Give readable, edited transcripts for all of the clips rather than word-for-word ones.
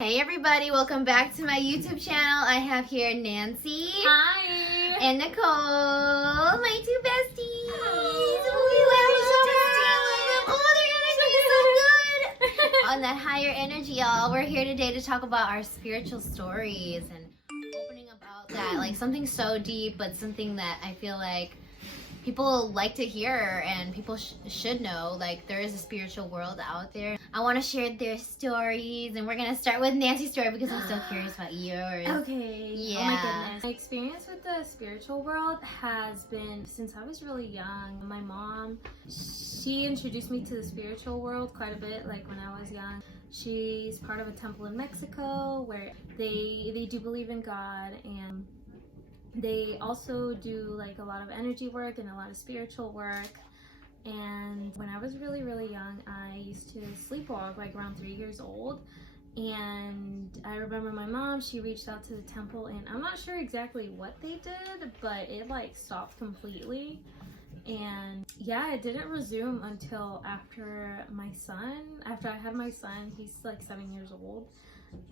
Hey everybody, welcome back to my YouTube channel. I have here Nancy. Hi. And Nicole, my two besties. Oh, they're so good. On that higher energy, y'all. We're here today to talk about our spiritual stories and opening about that. Like something so deep, but something that I feel like people like to hear and people should know. Like there is a spiritual world out there. I want to share their stories, and we're gonna start with Nancy's story because I'm so curious about yours. Okay. Yeah. Oh my goodness. My experience with the spiritual world has been since I was really young. My mom, she introduced me to the spiritual world quite a bit, like when I was young. She's part of a temple in Mexico where they do believe in God, and they also do like a lot of energy work and a lot of spiritual work. And when I was really young, I used to sleepwalk like around 3 years old. And I remember my mom, she reached out to the temple, and I'm not sure exactly what they did, but it like stopped completely. And yeah, it didn't resume until after I had my son. He's like 7 years old,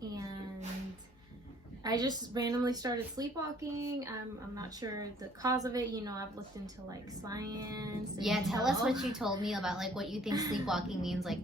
and I just randomly started sleepwalking. I'm not sure the cause of it. You know, I've looked into like science. Yeah, tell us what you told me about like what you think sleepwalking means, like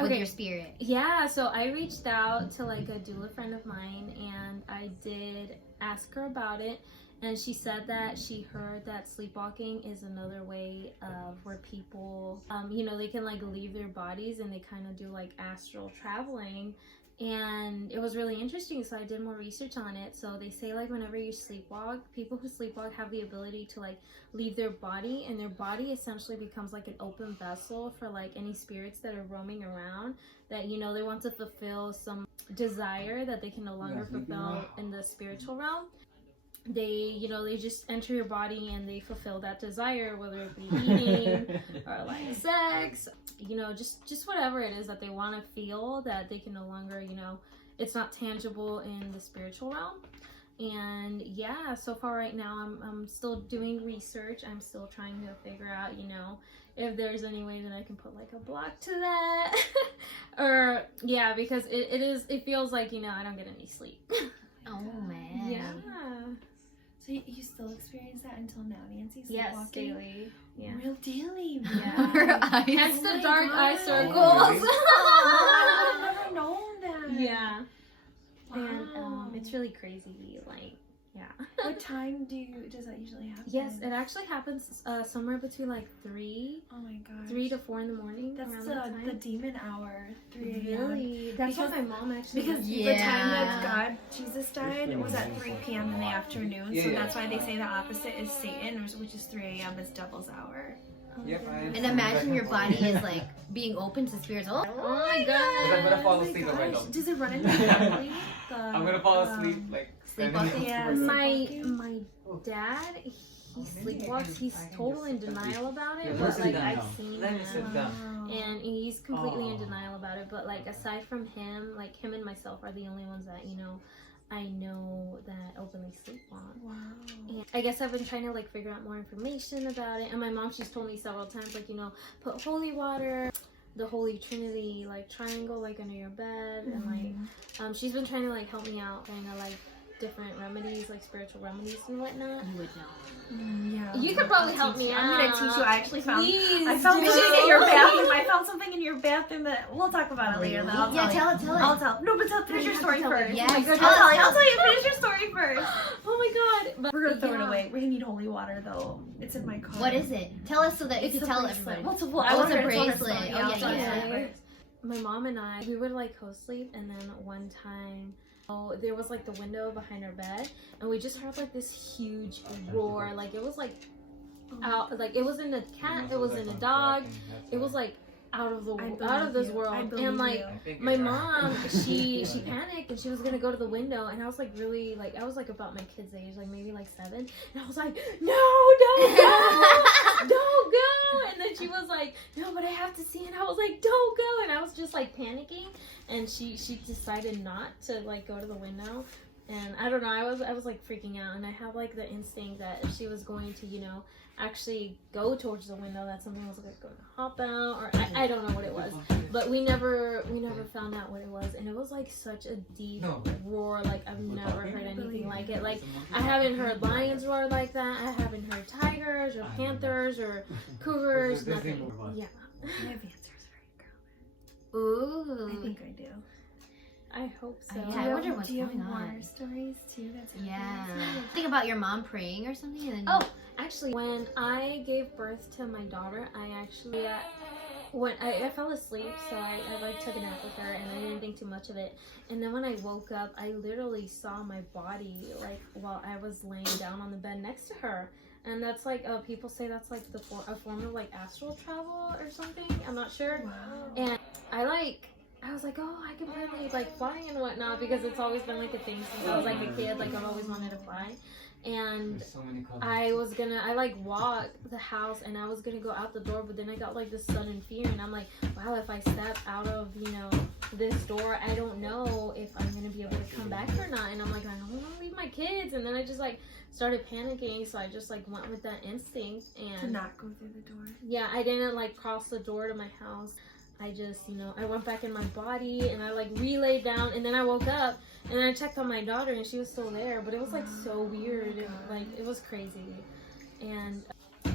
with your spirit. Yeah, so I reached out to like a doula friend of mine, and I did ask her about it. And she said that she heard that sleepwalking is another way of where people, you know, they can like leave their bodies and they kind of do like astral traveling. And it was really interesting, so I did more research on it. So they say like whenever you sleepwalk, people who sleepwalk have the ability to like leave their body, and their body essentially becomes like an open vessel for like any spirits that are roaming around that, you know, they want to fulfill some desire that they can no longer fulfill in the spiritual realm. They, you know, they just enter your body and they fulfill that desire, whether it be eating or like sex, you know, just whatever it is that they want to feel that they can no longer, you know, it's not tangible in the spiritual realm. And yeah, so far right now I'm still doing research. I'm still trying to figure out, you know, if there's any way that I can put like a block to that or yeah, because it feels like, you know, I don't get any sleep. Oh man. Yeah. So you still experience that until now, Nancy? Yes, Sleepwalking? daily. Yeah. Real daily. Yeah. Her eyes. Hence the dark eye circles. Oh, I've never known that. Yeah. Wow. And it's really crazy. Like, yeah. What time does that usually happen? Yes, it actually happens somewhere between like 3 Oh my gosh. to 4 in the morning. That's around that time. the demon hour. 3 a.m. Really? That's what my mom actually Because Yeah. the time that Jesus died, it was at 3 p.m. in the afternoon. So that's why they say the opposite is Satan, which is 3 a.m. is devil's hour. Yep, And imagine your body is like being open to spirits. Oh my But I'm gonna god. fall Oh my asleep right now. gosh. Does it run in your family? I'm gonna fall asleep like Sleepwalking? Yeah. My dad, he sleepwalks. He's totally in denial about it, but like I've seen him. Wow. And he's completely in denial about it. But like aside from him, like him and myself are the only ones that, you know, I know that openly sleepwalk. Wow. And I guess I've been trying to like figure out more information about it. And my mom, she's told me several times, like, you know, put holy water, the Holy Trinity, like triangle, like under your bed, and like she's been trying to like help me out, kind of like different remedies, like spiritual remedies and whatnot. You would know. Yeah. You could probably help me out. I'm gonna teach you. I actually found. Please I found do. something in your bathroom. I found something in your bathroom that we'll talk about it later. Then I'll Yeah, tell you. tell it. I'll tell. No, but finish your story first. Yes, Oh my God, tell us, I'll tell you. Finish your story first. Oh my god! But We're gonna throw it yeah. away. We need holy water though. It's in my car. What is it? Tell us so that you It's can a tell bracelet. everybody. Well, it's a, Oh, it's a tell her bracelet. story. Oh, I'll yeah, tell you yeah. that first. My mom and I, we would like co-sleep, and then one time, there was like the window behind our bed, and we just heard like this huge roar. Like it was like out, like it wasn't a cat, it wasn't a dog, it was like out of this world. And like my mom, she panicked and she was gonna go to the window, and I was like really like I was like about my kid's age, like maybe like 7, and I was like, no, don't go, don't go. And then she was like, no, but I have to see. And I was like, don't go. And I was just like panicking, and she decided not to like go to the window. And I don't know, I was like freaking out, and I had like the instinct that if she was going to, you know, actually go towards the window, that something was like going to hop out, or I don't know what it was, but we never found out what it was. And it was like such a deep roar, like I've never heard anything like it. Like I haven't heard lions roar like that. I haven't heard tigers or panthers or cougars, nothing. Yeah. My answers are very common. Ooh. I think I do. I hope so. Yeah, I wonder what's do you going have on. more stories too? That's Yeah. Think about your mom praying or something, and then Oh, actually, when I gave birth to my daughter, I actually when I fell asleep, so I like took a nap with her, and I didn't think too much of it. And then when I woke up, I literally saw my body like while I was laying down on the bed next to her. And that's like people say that's like a form of like astral travel or something. I'm not sure. Wow. And I was like, oh, I can really like fly and whatnot, because it's always been like a thing since I was like a kid. Like I've always wanted to fly. And I like walked the house, and I was gonna go out the door, but then I got like this sudden fear, and I'm like, wow, if I step out of, you know, this door, I don't know if I'm gonna be able to come back or not. And I'm like, I don't want to leave my kids. And then I just like started panicking, so I just like went with that instinct and To not go through the door. yeah, I didn't like cross the door to my house. I just, you know, I went back in my body, and I like relayed down, and then I woke up, and then I checked on my daughter, and she was still there, but it was like so weird, and, like it was crazy. And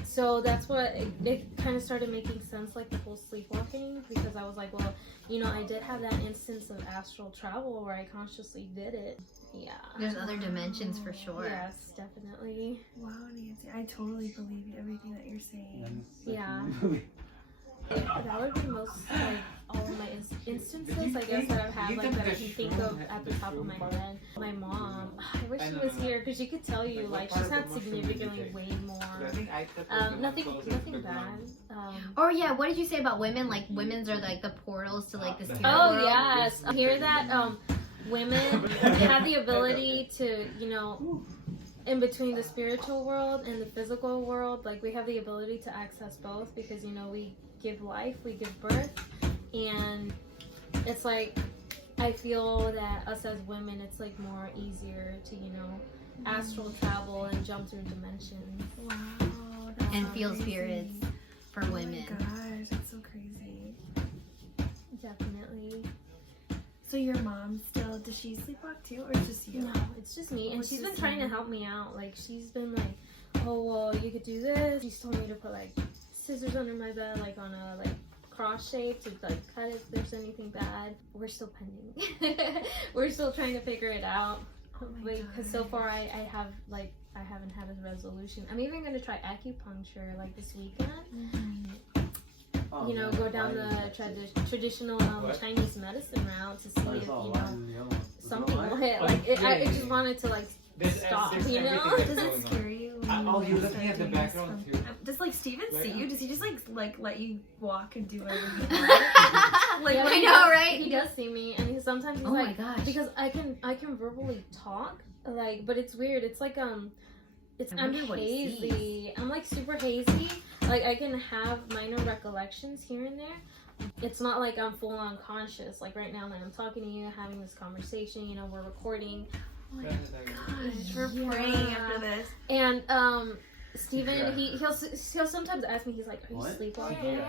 so that's what it kind of started making sense, like the whole sleepwalking, because I was like, well, you know, I did have that instance of astral travel where I consciously did it. Yeah. there's other dimensions for sure. Yes, definitely. Wow, Nancy, I totally believe everything that you're saying. Yeah. That would be most, like, all of my instances, I guess, that I've had, like, that I can think of at the top of my head. My mom, I wish she was here, because she could tell you, like, she's had significantly way more. Nothing bad. Or yeah, what did you say about women? Like women's are like the portals to like the spirit Oh, world. yes. I hear that women have the ability to, you know, in between the spiritual world and the physical world, like, we have the ability to access both, because, you know, we give life, we give birth, and it's like I feel that us as women, it's like more easier to, you know, astral travel and jump through dimensions. Wow. That's And so feel crazy. spirits for women. Oh my gosh, that's so crazy. Definitely. So your mom still, does she sleepwalk too, or just you? No, it's just me, and It's she's been just trying to you. help me out. Like, she's been like, oh, well, you could do this. She's told me to put like scissors under my bed, like on a like cross shape, to like cut if there's anything bad. We're still pending. We're still trying to figure it out. Oh my Because so gosh. far I haven't had a resolution. I'm even gonna try acupuncture like this weekend. You know, go down the traditional Chinese medicine route to see if, you know, something will hit. Like I just wanted to like stop, you know. Does it scare you? When Oh, you you're start looking at the doing this background from- too. Does like Steven Right see now? you? Does he just like let you walk and do whatever you want? Like Yeah, I he know, does- right? He does see me, and sometimes he's Oh my like, gosh. because I can verbally talk, like, but it's weird. It's like I'm wonder what he hazy. I'm like super hazy. Like I can have minor recollections here and there. It's not like I'm full on conscious. Like right now, like I'm talking to you, having this conversation. You know, we're recording, Oh my gosh, we're Yeah. praying after this. and Steven, he'll sometimes ask me. He's like, "Are you sleepwalking?"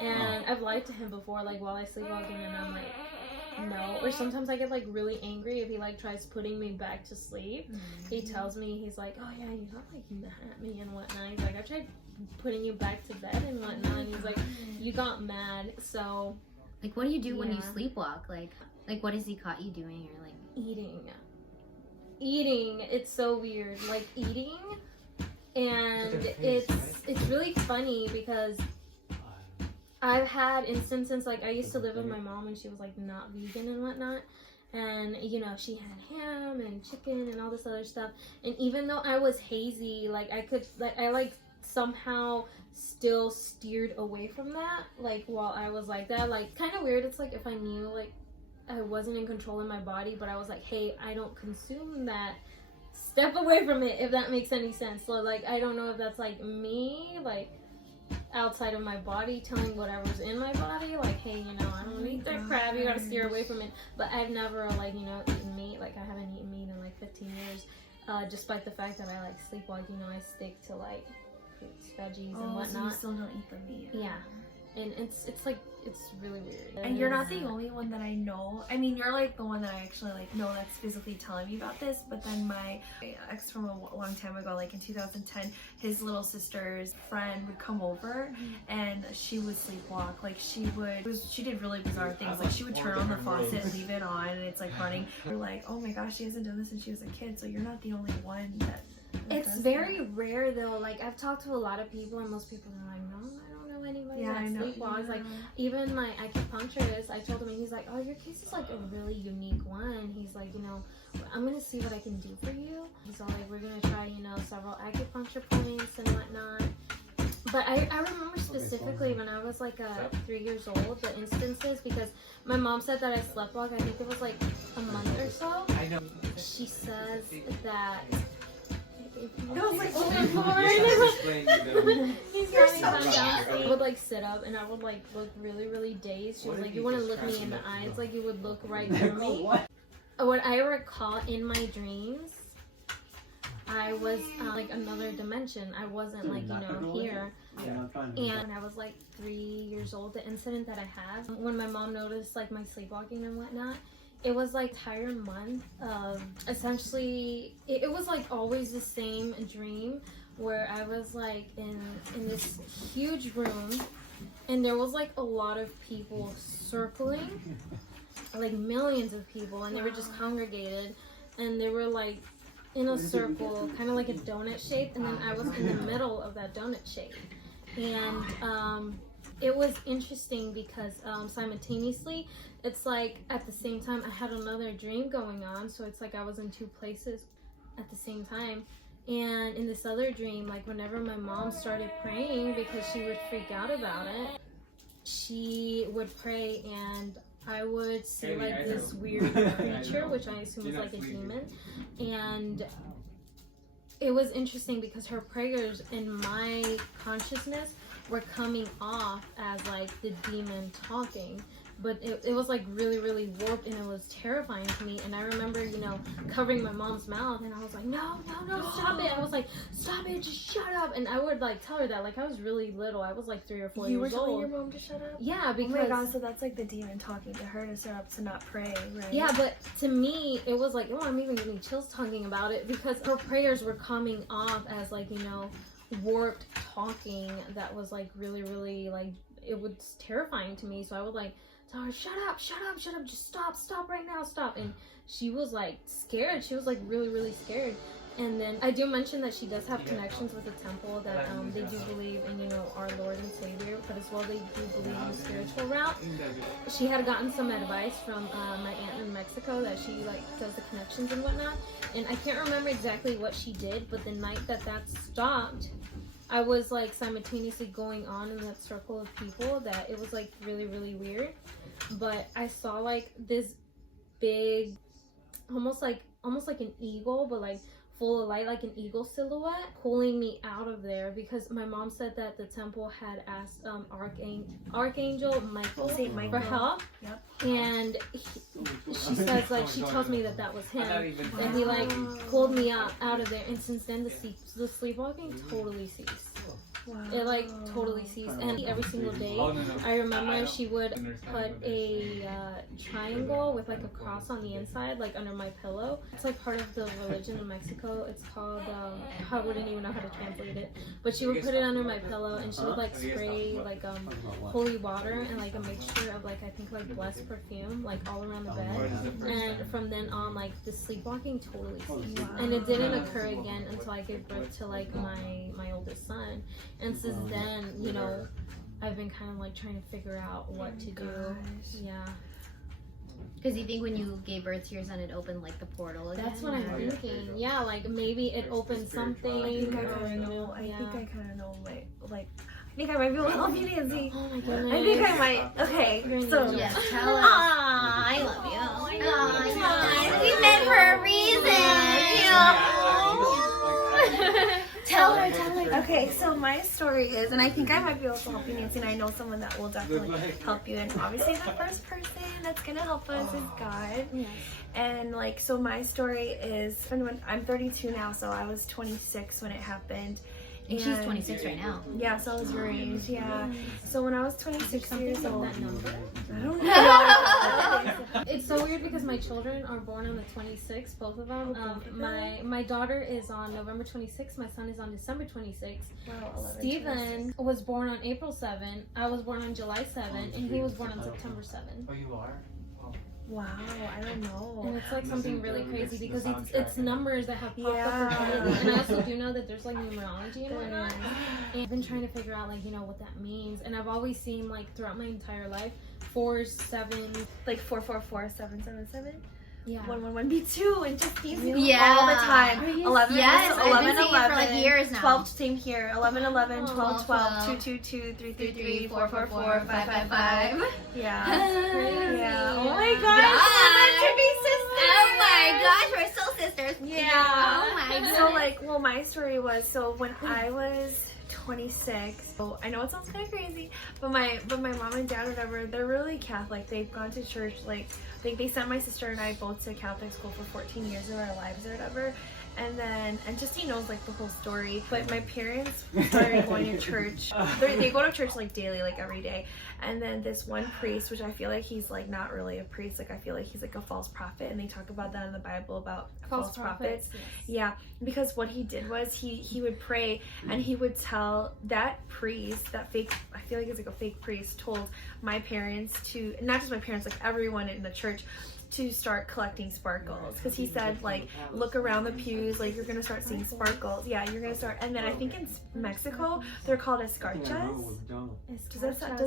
And I've lied to him before, like while I sleepwalking, and I'm like, no. Or sometimes I get like really angry if he like tries putting me back to sleep. He tells me, he's like, oh yeah, you got like mad at me and whatnot. He's like, I tried putting you back to bed and whatnot. And he's like, you got mad. So Like what do you do when you Yeah. sleepwalk? Like what has he caught you doing, or like eating, it's so weird. Like eating, and Look at their face, it's really funny because I've had instances, like I used to live with my mom when she was like not vegan and whatnot, and you know, she had ham and chicken and all this other stuff, and even though I was hazy, like I somehow still steered away from that, like while I was like that, like kind of weird. It's like if I knew like I wasn't in control of my body, but I was like, hey, I don't consume that, step away from it, if that makes any sense. So like I don't know if that's like me, like outside of my body telling whatever's in my body, like, hey, you know, I don't want to eat that crab, you gotta steer away from it. But I've never, like, you know, eaten meat. Like, I haven't eaten meat in like 15 years, despite the fact that I like sleepwalk. You know, I stick to like fruits, veggies, and whatnot. So you still don't eat the meat? Yeah. And it's like, it's really weird. And you're not the only one that I know. I mean, you're like the one that I actually like know that's physically telling me about this. But then my ex from a long time ago, like in 2010, his little sister's friend would come over and she would sleepwalk. Like she did really bizarre things. Like she would turn on the faucet and leave it on and it's like running. We're like, oh my gosh, she hasn't done this since she was a kid. So you're not the only one that it's very rare though. Like I've talked to a lot of people and most people are like, no, I don't know anybody that sleepwalks. Like even my acupuncturist, I told him and he's like, oh, your case is like a really unique one. He's like, you know, I'm gonna see what I can do for you. He's all like, we're gonna try, you know, several acupuncture points and whatnot. But I remember specifically when I was like 3 years old, the instances, because my mom said that I sleptwalk. I think it was like a month or so. I know. She says that. I was like, oh He's running down. I would like sit up and I would like look really, really dazed. She was like, you wouldn't look me in the eyes, like you would look right through me. What I recall in my dreams, I was like another dimension. I wasn't like, you know, here. And I was like 3 years old. The incident that I had when my mom noticed like my sleepwalking and whatnot, it was like entire month of essentially it was like always the same dream where I was like in this huge room and there was like a lot of people circling, like millions of people, and they were just congregated and they were like in a circle, kind of like a donut shape, and then I was in the middle of that donut shape. And it was interesting because simultaneously, it's like at the same time I had another dream going on, so it's like I was in two places at the same time. And in this other dream, like whenever my mom started praying, because she would freak out about it, she would pray and I would see like this weird creature, which I assume was like a demon. And it was interesting because her prayers in my consciousness were coming off as like the demon talking, but it was like really, really warped and it was terrifying to me. And I remember, you know, covering my mom's mouth and I was like, no, stop it. I was like, stop it, just shut up. And I would like tell her that, like I was really little. I was like 3 or 4 years old. You were telling your mom to shut up? Yeah, because oh my god, so that's like the demon talking to her to shut up, to not pray, right? Yeah, but to me it was like, oh, I'm even getting chills talking about it because her prayers were coming off as like, you know, warped talking that was like really, really like, it was terrifying to me. So I would like tell her, shut up, just stop right now, stop. And she was like scared. She was like really, really scared. And then I do mention that she does have connections with the temple, that they do believe in, you know, our Lord and Savior, but as well they do believe in the spiritual route. She had gotten some advice from my aunt in Mexico that she like does the connections and whatnot. And I can't remember exactly what she did, but the night that stopped, I was like simultaneously going on in that circle of people that it was like really, really weird. But I saw like this big, almost like an eagle, but like full of light, like an eagle silhouette, pulling me out of there because my mom said that the temple had asked Archangel Michael for help. Yep. And she says like, she tells me that was him, and he like pulled me out of there. And since then the sleepwalking totally ceased. Wow. It like totally ceased. And every single day I remember she would put a triangle with like a cross on the inside, like under my pillow. It's like part of the religion in Mexico. It's called I wouldn't even know how to translate it, but she would put it under my pillow and she would like spray like holy water and like a mixture of like I think like blessed perfume like all around the bed. And from then on, like the sleepwalking totally ceased. And it didn't occur again until I gave birth to like my oldest son. And since then, you know, I've been kind of like trying to figure out what to do. Yeah. Because you think when you gave birth to your son, it opened like the portal again? That's what I'm thinking. Yeah, like maybe it opened something. I think I kind of know. I think I might be able to help you, Nancy. Oh my goodness. I think I might. Okay, so yes, tell us. I love you. Oh my God. We met for a reason. You know. Tell her. Okay, so my story is, and I think I might be able to help you, Nancy, and I know someone that will definitely help you. And obviously, the first person that's gonna help us is God. Yes. And like, so my story is, when I'm 32 now, so I was 26 when it happened. And she's 26 right now. Yeah, so I was your age, yeah. So when I was 26 years old, That number. I don't know. It's so weird because my children are born on the 26th, both of them. My daughter is on November 26th. My son is on December 26th. Wow, Stephen was born on April 7th. I was born on July 7th, and he was born on September 7th. Oh, you are? Wow, I don't know. And it's like something really crazy because it's numbers that have popped up Yeah. repeatedly. And I also do know that there's like numerology and whatnot. And I've been trying to figure out like, you know, what that means. And I've always seen like throughout my entire life, 4, 7, Like 444-777. yeah. 111B2 and just these Yeah. all the time. 11, Yes, I've 11, been saying it 11, for like years now. 12, same here. 11, 11, 12, 12, 12, 222, 333, 444, 444, 555. Yeah. Crazy. Yeah. Oh my God. gosh. We're meant to be sisters. Oh my gosh, we're still sisters. Yeah. Oh my goodness. So like, well, my story was, so when I was 26, so I know it sounds kind of crazy, but my mom and dad, whatever, they're really Catholic. They've gone to church, like they sent my sister and I both to Catholic school for 14 years of our lives or whatever. And Justine knows like the whole story, but my parents started going to church. They go to church like daily, like every day. And then this one priest, which I feel like he's like not really a priest, like I feel like he's like a false prophet, and they talk about that in the Bible about false prophets. Yes. Yeah, because what he did was he would pray and he would tell that priest, that fake, I feel like it's like a fake priest, told my parents to, not just my parents, like everyone in the church, to start collecting sparkles, because he said like, look around the pews, like you're gonna start seeing sparkles. Yeah, you're gonna start. And then I think in Mexico they're called escarchas. Does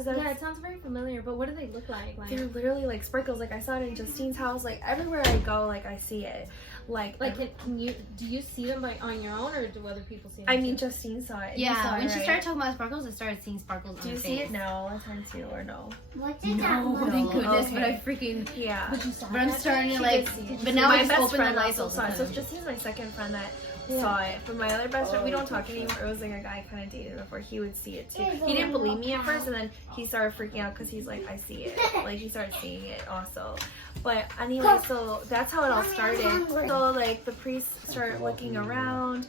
that Yeah, it sounds very familiar, but what do they look like? they're literally like sparkles. Like I saw it in Justine's house. Like everywhere I go, like I see it. Like do you see them on your own, or do other people see them? I mean, too? Justine saw it. You Yeah, saw when it, she right? started talking about sparkles, I started seeing sparkles Do on you her see face. it now? All the time too, or no? What did that No, look thank like? goodness, Okay. but I freaking. Yeah. But you saw But I'm that? starting to She like. did see it. But now my I just best open the friend lights also all the saw it. So time. Justine's my second friend that saw it. But my other best friend, we don't talk anymore. It was like a guy I kind of dated before. He would see it too. He didn't believe me at first, and then he started freaking out because he's like, I see it. Like he started seeing it also. But anyway, so that's how it all started. So like the priest started looking around.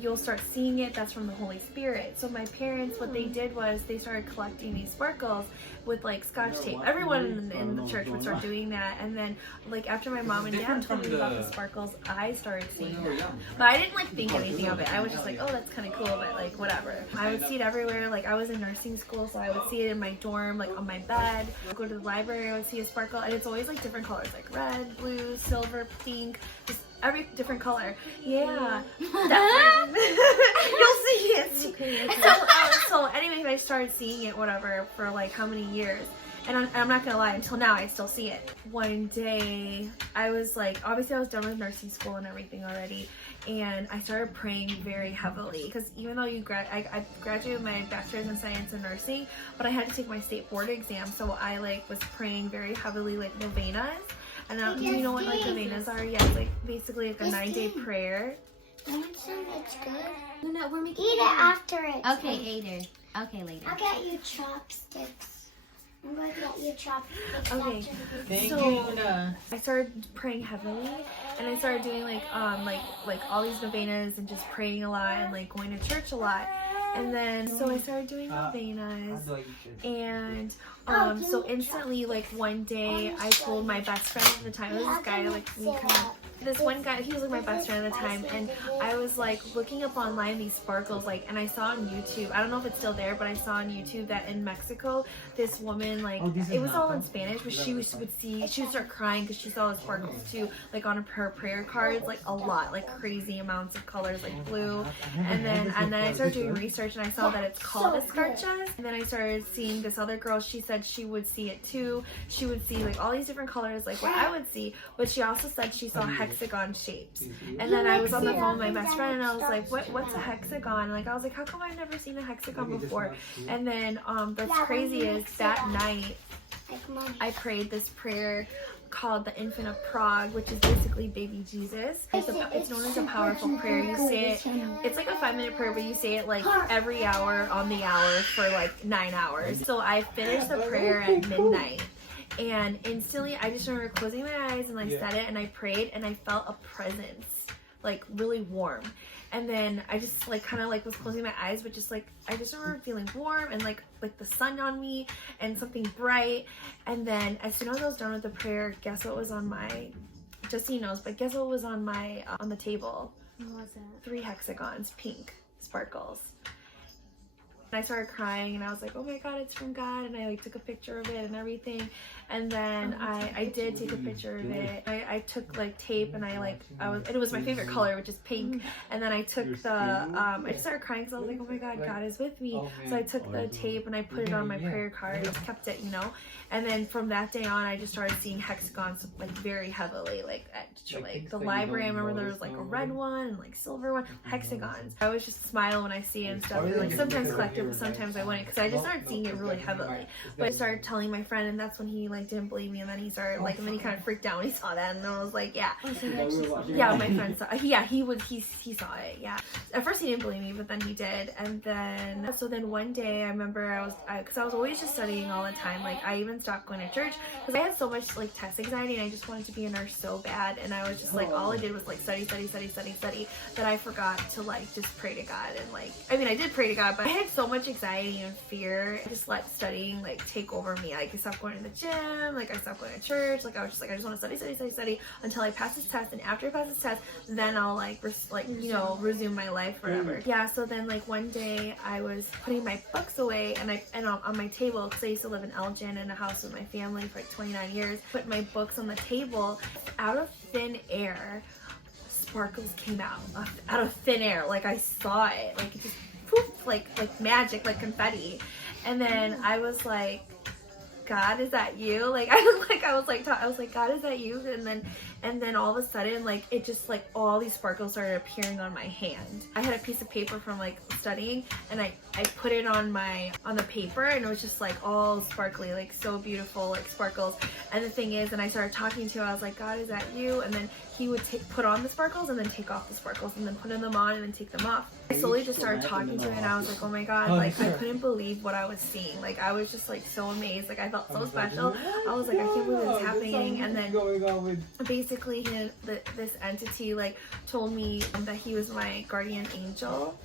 You'll start seeing it. That's from the Holy Spirit. So my parents, what they did was they started collecting these sparkles with like Scotch tape. Everyone in the church would start doing that. And then like after my mom and dad told me about the sparkles, I started seeing them. But I didn't like think anything of it. I was just like, oh, that's kind of cool, but like whatever. I would see it everywhere. Like I was in nursing school, so I would see it in my dorm, like on my bed. I'd go to the library, I would see a sparkle, and it's always like different colors, like red, blue, silver, pink, just every different color. Yeah. You'll see it. So anyways, I started seeing it, whatever, for like how many years. And I'm not gonna lie, until now I still see it. One day, I was like, obviously I was done with nursing school and everything already, and I started praying very heavily. Because even though I graduated my bachelor's in science and nursing, but I had to take my state board exam, so I like was praying very heavily, like novenas. And do you know what like novenas are? Yeah, it's like basically like a 9-day prayer. It's good. No, we're making Eat it after it. Okay, later. Okay, later. I'll get you chopsticks. I'm going to get you chopsticks. Okay. after the- Thank So- you, Luna. I started praying heavily, and I started doing like all these novenas and just praying a lot and like going to church a lot. And then so I started doing novenas, and so instantly like one day I told my best friend at the time, it was this guy like we kind of, this one guy, he was like my best friend at the time, and I was like looking up online these sparkles, like, and I saw on YouTube, I don't know if it's still there, but I saw on YouTube that in Mexico this woman, like, it was all in Spanish, but she would start crying because she saw the sparkles too, like on her prayer cards, like a lot, like crazy amounts of colors, like blue. And then I started doing research, and I saw that it's called escarchas. And then I started seeing this other girl, she said she would see it too. She would see like all these different colors, like what I would see, but she also said she saw hexagon shapes. And then I was on the phone with my best friend, and I was like, what's a hexagon? Like I was like, how come I've never seen a hexagon before? And then what's crazy is that night I prayed this prayer called the Infant of Prague, which is basically baby Jesus. It's known as a powerful prayer. You say it, it's like a 5-minute prayer, but you say it like every hour on the hour for like 9 hours. So I finished the prayer at midnight. And instantly, I just remember closing my eyes and I said it and I prayed and I felt a presence, like really warm. And then I just like kind of like was closing my eyes, but just like I just remember feeling warm and like the sun on me and something bright. And then as soon as I was done with the prayer, guess what was on my, Justine knows, but guess what was on my on the table? What was it? 3 hexagons, pink sparkles. And I started crying and I was like, oh my god, it's from God. And I like took a picture of it and everything. And then I did take a picture of it. I took like tape and it was my favorite color, which is pink. And then I took the I just started crying because I was like, oh my god, God is with me. So I took the tape and I put it on my prayer card. I just kept it, you know. And then from that day on, I just started seeing hexagons like very heavily, like at the library. I remember there was like a red one and like silver one, hexagons. I always just smile when I see it and stuff. And, like sometimes collective, but sometimes I wouldn't, because I just started seeing it really heavily. But I started telling my friend, and that's when he like didn't believe me, and then he started like, and then he kind of freaked out when he saw that, and then I was like, yeah, yeah, my friend saw, yeah, he saw it, yeah. At first he didn't believe me, but then he did, and then so then one day I remember because I was always just studying all the time. Like I even stopped going to church because I had so much like test anxiety and I just wanted to be a nurse so bad, and I was just like all I did was like study that I forgot to like just pray to God. And like I mean I did pray to God, but I had so much anxiety and fear. I just let studying like take over me. Like I stopped going to the gym, like I stopped going to church. Like I was just like I just want to study until I pass this test, and after I pass this test then I'll like resume my life or whatever. Yeah, so then like one day I was putting my books away and on my table, because I used to live in Elgin in a house with my family for like 29 years. Put my books on the table. Out of thin air, sparkles came out of thin air. Like I saw it, like it just poof, like magic, like confetti. And then I was like, God, is that you? Like I was like God, is that you? And then all of a sudden, like it just like all these sparkles started appearing on my hand. I had a piece of paper from like studying, and I put it on the paper, and it was just like all sparkly, like so beautiful, like sparkles. And the thing is, and I started talking to him, I was like, God, is that you? And then he would put on the sparkles and then take off the sparkles and then put them on and then take them off. I slowly just started talking to him, and I was like, oh my God, like I couldn't believe what I was seeing. Like I was just like so amazed. Like I felt so special. I was like, I can't believe it's happening. And then basically this entity like told me that he was my guardian angel.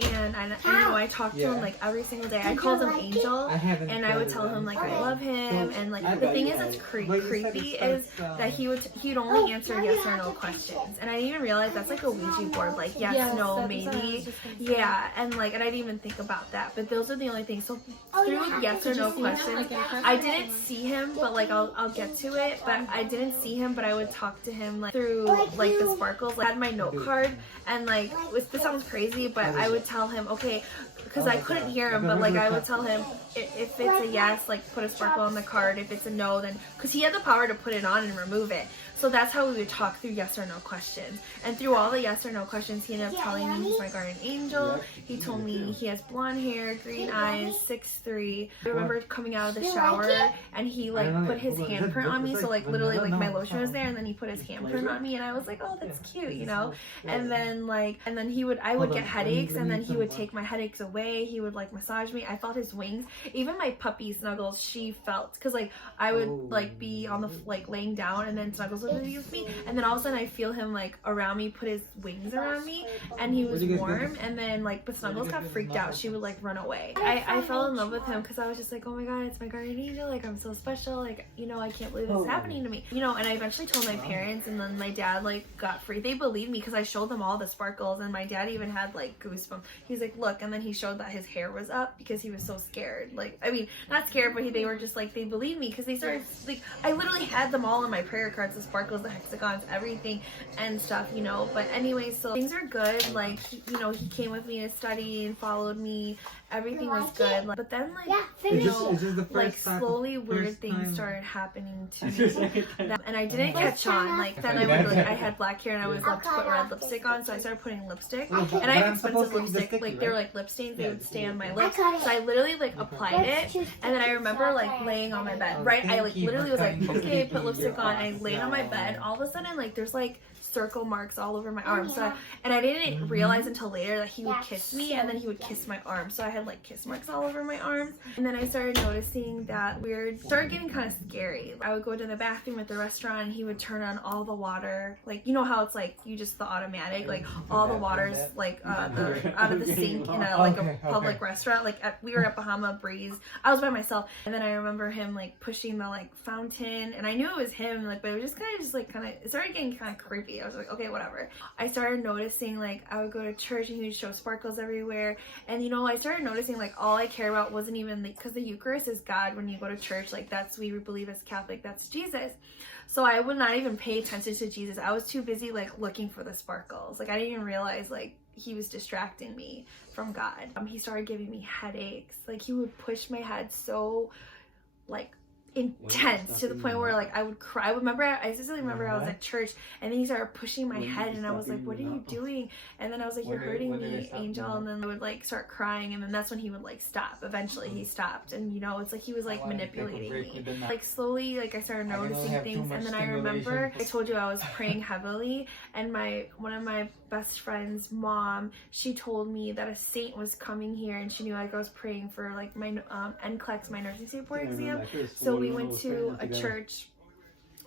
And I talked to him like every single day. I called him Angel, and I would tell him like I love him. And like the thing is that's creepy is that he'd only answer yes or no questions. And I didn't even realize that's like a Ouija board, like yes, no, maybe, yeah. And I didn't even think about that. But those are the only things. So through yes or no questions, I didn't see him, but like I'll get to it. But I didn't see him, but I would talk to him like through like the sparkles. Like, I had my note card, and like this sounds crazy, but I would tell him, okay, because I couldn't hear him, but like I would tell him if it's a yes, like put a sparkle on the card. If it's a no, then because he had the power to put it on and remove it. So that's how we would talk through yes or no questions. And through all the yes or no questions, he ended up telling me he's my guardian angel. He told me he has blonde hair, green eyes, 6'3". I remember coming out of the shower, and he like put his handprint on me. So like literally like my lotion was there, and then he put his handprint on me, and I was like, oh, that's cute, you know. And then I would get headaches, and then he would take my headaches away. He would like massage me. I felt his wings. Even my puppy Snuggles, she felt, because like I would like be on the like laying down, and then Snuggles would be with me, and then all of a sudden I feel him like around me, put his wings around me, and he was warm. And then like, but Snuggles got freaked out. She would like run away. I fell in love with him because I was just like, oh my God, it's my guardian angel. Like I'm so special. Like, you know, I can't believe this is happening to me. You know, and I eventually told my parents, and then my dad like got free. They believed me because I showed them all the sparkles, and my dad even had like goosebumps. He's like, look, and then he showed that his hair was up because he was so scared. Like, I mean, not scared, but they were just like, they believed me because they started like, I literally had them all in my prayer cards, the sparkles, the hexagons, everything and stuff, you know. But anyway, so things are good. Like he came with me to study and followed me, everything was good. But then like, Yeah, you finish know, it. It's just the like first time. slowly weird first things time. started happening to It's me. your second time. And I didn't Let's catch on. try Like it. then I would like I had black hair and I always loved to put red Okay. lipstick on, so I started putting lipstick. Okay. And I But have I'm supposed expensive to use the lipstick. sticky, Like they were right? like lip stains. They Yeah, would the stay on my sticky. lips. I got it. So I literally like applied Let's it, choose and then I sticky remember like chocolate. laying on my bed. Oh, Right, I thank like you literally for was like, coming to okay, sticky. put lipstick You're on. I awesome. laid on my bed. All of a sudden, like there's like circle marks all over my arm. So and I didn't realize until later that he would kiss me, and then he would kiss my arm. So I had like kiss marks all over my arms. And then I started noticing that started getting kind of scary. I would go to the bathroom at the restaurant, and he would turn on all the water. Like you know how it's like you just the automatic, like all the water's like out of the sink in a like a public restaurant. Like we were at Bahama Breeze. I was by myself, and then I remember him like pushing the like fountain, and I knew it was him. Like, but it was just kind of it started getting kind of creepy. I was like, okay, whatever. I started noticing like I would go to church and he would show sparkles everywhere, and you know I started noticing like all I care about wasn't even because the Eucharist is God. When you go to church, like that's we believe as Catholic, that's Jesus. So I would not even pay attention to Jesus. I was too busy like looking for the sparkles. Like I didn't even realize like he was distracting me from God. He started giving me headaches. Like he would push my head so like intense to the point where like I would cry. I specifically remember I was at church and then he started pushing my head and I was like, what are you doing? And then I was like, you're hurting me, Angel. And then I would like start crying, and then that's when he would like stop. Eventually he stopped, and you know it's like he was like manipulating me. Like slowly like I started noticing things, and then I remember I told you I was praying heavily, and one of my best friend's mom, she told me that a saint was coming here, and she knew like I was praying for like my NCLEX, my nursing support exam. So we went to a church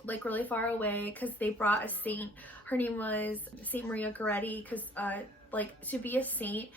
like really far away because they brought a saint. Her name was Saint Maria Goretti, because like to be a saint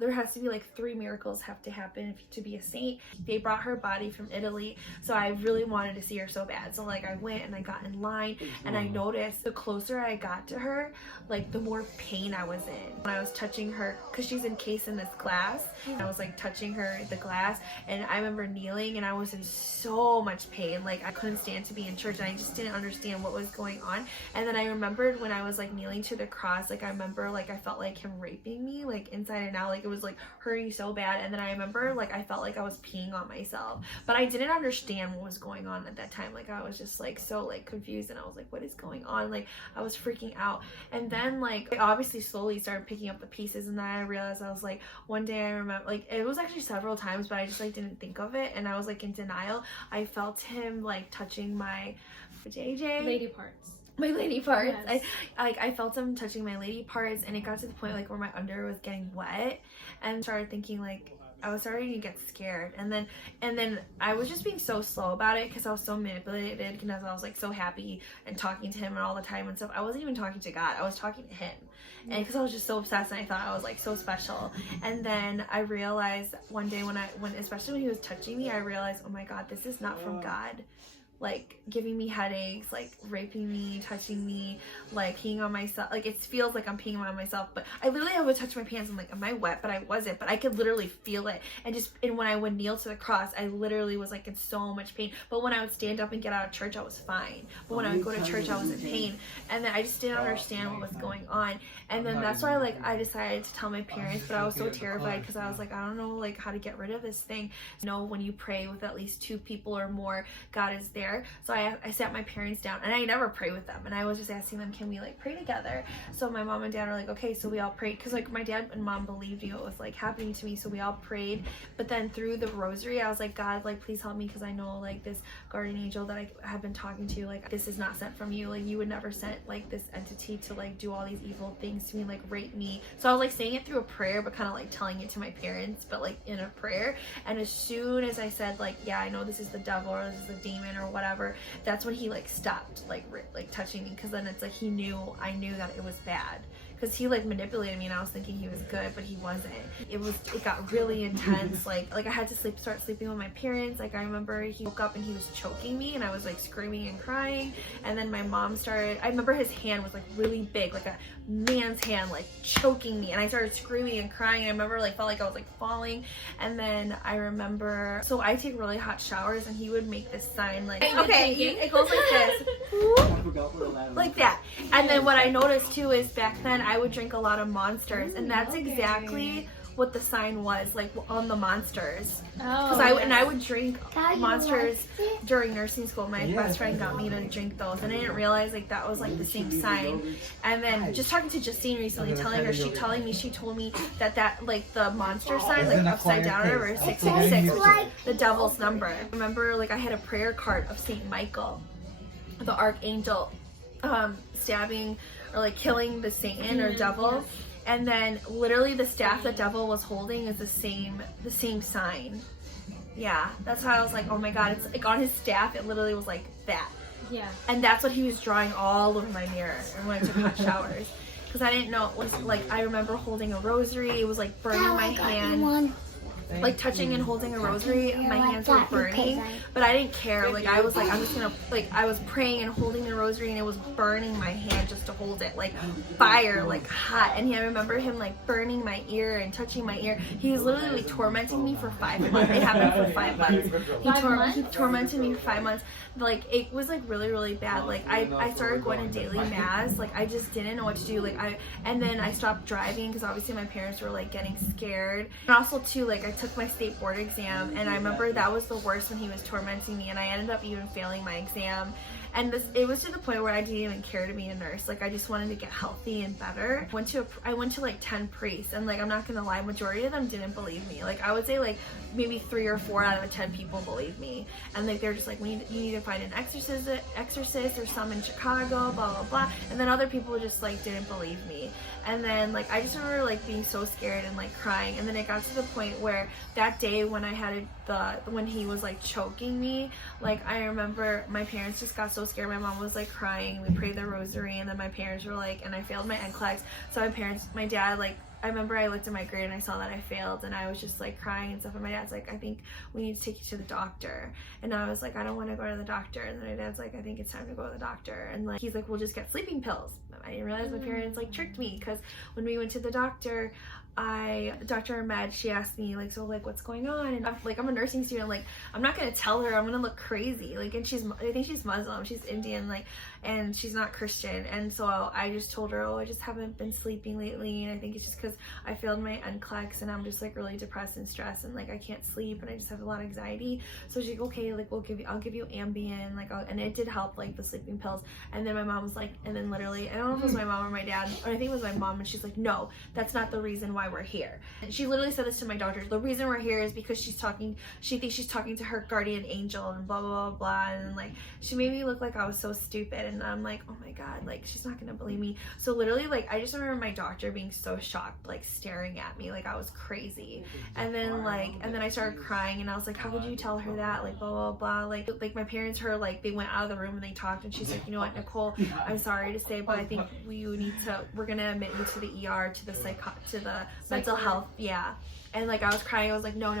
there has to be like 3 miracles have to happen to be a saint. They brought her body from Italy, so I really wanted to see her so bad. So like I went and I got in line, and I noticed the closer I got to her, like the more pain I was in when I was touching her, because she's encased in this glass. I was like touching her the glass, and I remember kneeling, and I was in so much pain. Like I couldn't stand to be in church, and I just didn't understand what was going on. And then I remembered when I was like kneeling to the cross, like I remember like I felt like him raping me, like inside and out, like it was like hurting so bad. And then I remember like I felt like I was peeing on myself, but I didn't understand what was going on at that time. Like I was just like so like confused, and I was like, what is going on? Like I was freaking out. And then like I obviously slowly started picking up the pieces, and then I realized I was like, one day I remember like it was actually several times, but I just like didn't think of it, and I was like in denial. I felt him like touching my JJ Lady parts. my lady parts. Yes. I felt him touching my lady parts, and it got to the point like where my underwear was getting wet, and started thinking like I was starting to get scared. And then I was just being so slow about it because I was so manipulated, because I was like so happy and talking to him and all the time and stuff. I wasn't even talking to God, I was talking to him, and because I was just so obsessed, and I thought I was like so special. And then I realized one day when especially when he was touching me, I realized, oh my God, this is not from God. Like giving me headaches, like raping me, touching me, like peeing on myself. Like it feels like I'm peeing on myself, but I would touch my pants and like, am I wet? But I wasn't, but I could literally feel it. And when I would kneel to the cross, I literally was like in so much pain. But when I would stand up and get out of church, I was fine. But when I would go to church, I was in pain. And then I just didn't understand what was going on. And then that's why like I decided to tell my parents, but I was so terrified because I was like, I don't know like how to get rid of this thing. You know, when you pray with at least 2 people or more, God is there. So I sat my parents down, and I never pray with them, and I was just asking them, can we like pray together? So my mom and dad are like, okay. So we all prayed, because like my dad and mom believed, you know, it was like happening to me. So we all prayed. But then through the rosary, I was like, God, like please help me, because I know like this guardian angel that I have been talking to, like this is not sent from you. Like you would never send like this entity to like do all these evil things to me, like rape me. So I was like saying it through a prayer, but kind of like telling it to my parents, but like in a prayer. And as soon as I said like, yeah, I know this is the devil, or this is a demon or whatever, that's when he like stopped like touching me, because then it's like I knew that it was bad, because he like manipulated me, and I was thinking he was good, but he wasn't. It got really intense. like I had to start sleeping with my parents. Like I remember he woke up and he was choking me, and I was like screaming and crying. And then my mom started, I remember his hand was like really big, like a man's hand, like choking me, and I started screaming and crying. I remember like felt like I was like falling. And then I remember, so I take really hot showers, and he would make this sign like, okay, it goes like this, like that. And then what I noticed too is back then I would drink a lot of Monsters, and that's exactly what the sign was, like on the monsters. Oh, Because I would drink How you monsters like it? during nursing school. My best friend got me to drink those, and I didn't realize like that was like the same sign. And then just talking to Justine recently, she told me that like the monster sign, like upside down or whatever, 666, which is the devil's number. I remember like I had a prayer card of Saint Michael, the archangel, stabbing or like killing the Satan or devil. And then literally the staff the devil was holding is the same sign. Yeah, that's how I was like, oh my god, it's like on his staff it literally was like that. Yeah. And that's what he was drawing all over my mirror and when I took hot showers. Because I didn't know it was like, I remember holding a rosary, it was like burning my hand. Like touching and holding a rosary, my hands were burning, but I didn't care. Like I was like, I'm just gonna, like I was praying and holding the rosary and it was burning my hand just to hold it, like fire, like hot. And I remember him like burning my ear and touching my ear. He was literally like tormenting me for 5 months. It happened for 5 months. He tormented me for 5 months. Like it was like really bad. Like I started going to daily mass. Like I just didn't know what to do. And then I stopped driving because obviously my parents were like getting scared. And also too, like I took my state board exam and I remember that was the worst when he was tormenting me and I ended up even failing my exam. And it was to the point where I didn't even care to be a nurse. Like I just wanted to get healthy and better. I went to like 10 priests and like I'm not gonna lie, majority of them didn't believe me. Like I would say like maybe 3 or 4 out of 10 people believed me. And like they're just like, you need to find an exorcist or some in Chicago, blah blah blah. And then other people just like didn't believe me. And then like I just remember like being so scared and like crying. And then it got to the point where that day when I had when he was like choking me, like I remember my parents just got so scared. My mom was like crying. We prayed the rosary, and then my parents were like, and I failed my NCLEX. So my dad, like I remember I looked at my grade and I saw that I failed, and I was just like crying and stuff. And my dad's like, I think we need to take you to the doctor. And I was like, I don't want to go to the doctor. And then my dad's like, I think it's time to go to the doctor. And like he's like, we'll just get sleeping pills. I didn't realize my parents like tricked me, because when we went to the doctor, Dr. Ahmed, she asked me like, so like what's going on? And I'm a nursing student, like I'm not gonna tell her, I'm gonna look crazy, like, and I think she's Muslim, she's Indian, like, and she's not Christian. And so I just told her, oh, I just haven't been sleeping lately, and I think it's just because I failed my NCLEX and I'm just like really depressed and stressed and like I can't sleep and I just have a lot of anxiety. So she's like, okay, like I'll give you Ambien, like and it did help, like the sleeping pills. And then my mom was like, and then literally, I don't know if it was my mom or my dad, or I think it was my mom, and she's like, no, that's not the reason why we're here. And she literally said this to my doctor, the reason we're here is because she thinks she's talking to her guardian angel and blah blah blah blah. And like she made me look like I was so stupid, and I'm like, oh my god, like she's not gonna believe me. So literally, like I just remember my doctor being so shocked, like staring at me like I was crazy. And then I started crying, and I was like, how could you tell her that, like blah blah blah. Like my parents heard, like they went out of the room and they talked, and she's like, you know what, Nicole, I'm sorry to say, but I think we're gonna admit you to the ER, to the mental health. Yeah. And like I was crying, I was like, no.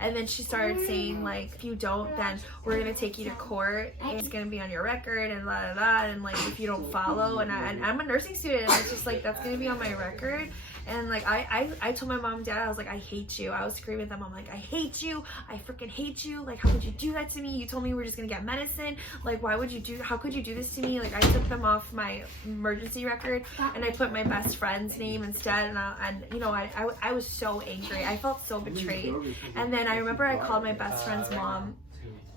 And then she started saying like, if you don't, then we're gonna take you to court and it's gonna be on your record and blah blah blah, and like if you don't follow, and I'm a nursing student, and it's just like that's gonna be on my record. And like I told my mom and dad, I was like, I hate you. I was screaming at them, I'm like, I hate you, I freaking hate you, like how could you do that to me? You told me we were just gonna get medicine, like how could you do this to me? Like I took them off my emergency record and I put my best friend's name instead, and you know, I was so angry, I felt so betrayed. And then I remember I called my best friend's mom,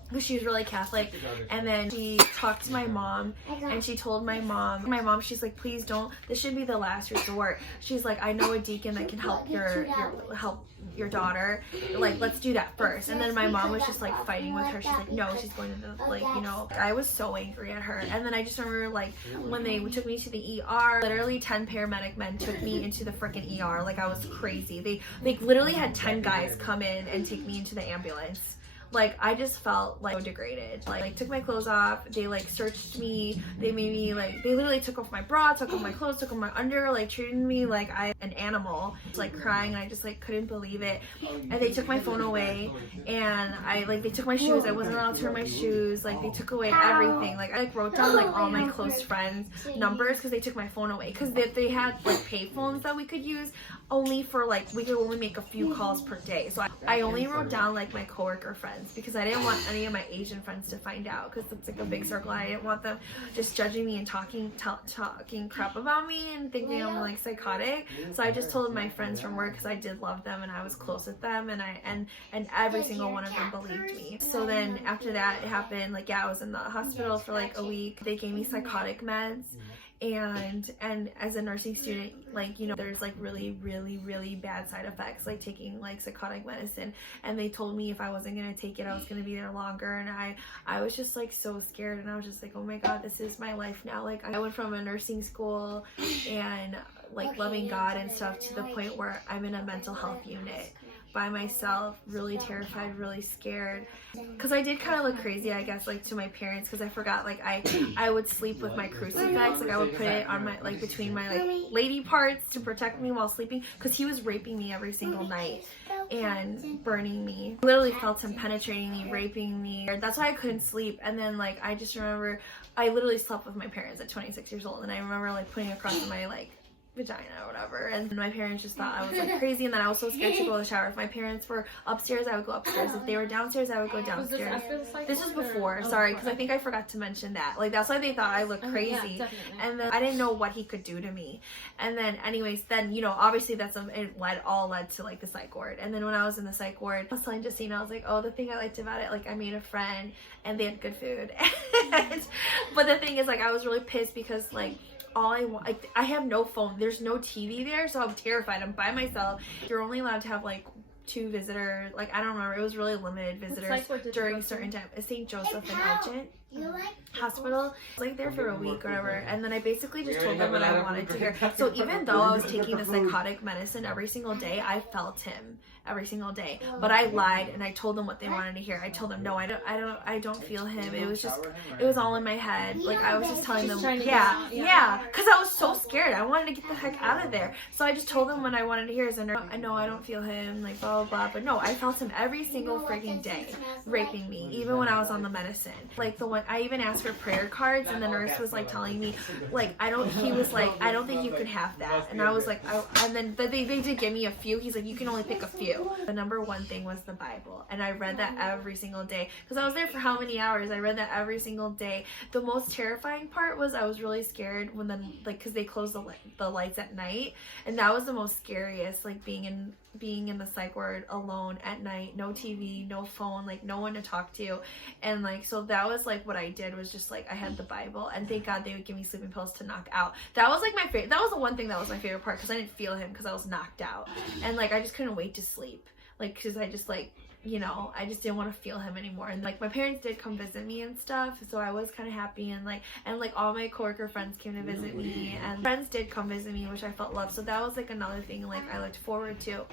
because she was really Catholic, and then she talked to my mom, and she told my mom, she's like, please don't, this should be the last resort. She's like, I know a deacon that can help your daughter, like let's do that first. And then my mom was just like fighting with her. She's like, no, she's going to the, like, you know, I was so angry at her. And then I just remember like when they took me to the ER, literally 10 paramedic men took me into the freaking ER. Like I was crazy. They literally had 10 guys come in and take me into the ambulance. Like I just felt like so degraded. Like took my clothes off, they like searched me, they made me like, they literally took off my bra, took off my clothes, took off my under, like treated me like I'm an animal. Like crying, and I just like couldn't believe it. And they took my phone away, and they took my shoes, I wasn't allowed to wear my shoes, like they took away everything. Like I like wrote down like all my close friends' numbers, because they took my phone away, because they had like pay phones that we could use, only for like we could only make a few calls per day. So I only wrote down like my coworker friends friends because I didn't want any of my Asian friends to find out because it's like a big circle. I didn't want them just judging me and talking crap about me and thinking I'm like psychotic. So I just told my friends from work because I did love them and I was close with them, and every single one of them believed me. So then after that it happened, like, yeah, I was in the hospital for like a week. They gave me psychotic meds. And as a nursing student, like, you know, there's like really bad side effects, like taking like psychotic medicine, and they told me if I wasn't gonna take it I was gonna be there longer, and I was just like so scared, and I was just like, oh my god, this is my life now. Like, I went from a nursing school and like loving God and stuff to the point where I'm in a mental health unit by myself, really terrified, really scared, because I did kind of look crazy, I guess, like to my parents, because I forgot, like, I would sleep with my crucifix, like I would put it on my, like, between my like lady parts to protect me while sleeping, because he was raping me every single night and burning me. I literally felt him penetrating me, raping me. That's why I couldn't sleep. And then like I just remember I literally slept with my parents at 26 years old, and I remember like putting a cross in my like vagina or whatever, and my parents just thought I was like crazy, and then I was so scared to go to the shower. If my parents were upstairs, I would go upstairs. If they were downstairs, I would go downstairs. This was before, sorry, because I think I forgot to mention that. Like, that's why they thought I looked crazy. Yeah, and then I didn't know what he could do to me. And then anyways, then, you know, obviously that's it all led to like the psych ward. And then when I was in the psych ward, I was telling Justine, I was like, oh, the thing I liked about it, like, I made a friend and they had good food. But the thing is, like, I was really pissed because like all I want, like, I have no phone, there's no TV there, so I'm terrified. I'm by myself. You're only allowed to have like 2 visitors, like, I don't remember, it was really limited visitors during certain time. St. Joseph and Elgin Hospital. I was like there for a week or whatever, and then I basically just told them what I wanted to hear. So even though I was taking the psychotic medicine every single day, I felt him every single day, but I lied and I told them what they wanted to hear. I told them, no, I don't feel him. It was all in my head. Like, I was just telling them, yeah, because I was so scared. I wanted to get the heck out of there. So I just told them what I wanted to hear. Is, I know I don't feel him, like, blah blah blah. But no, I felt him every single freaking day, raping me, even when I was on the medicine. Like, the one I even asked for prayer cards, and the nurse was like telling me, like, he was like, I don't think you could have that. And I was like, and then they did give me a few. He's like, you can only pick a few. The number one thing was the Bible, and I read that every single day because I was there for how many hours. I read that every single day. The most terrifying part was I was really scared when because they closed the lights at night, and that was the most scariest, like being in the psych ward alone at night, no TV, no phone, like no one to talk to. And like, so that was like what I did, was just like I had the Bible, and thank God they would give me sleeping pills to knock out. That was like my favorite, that was the one thing that was my favorite part, because I didn't feel him because I was knocked out, and like I just couldn't wait to sleep, like, because I just like, you know, I just didn't want to feel him anymore. And like my parents did come visit me and stuff, so I was kind of happy, and like all my coworker friends came to visit me, and friends did come visit me, which I felt loved. So that was like another thing like I looked forward to.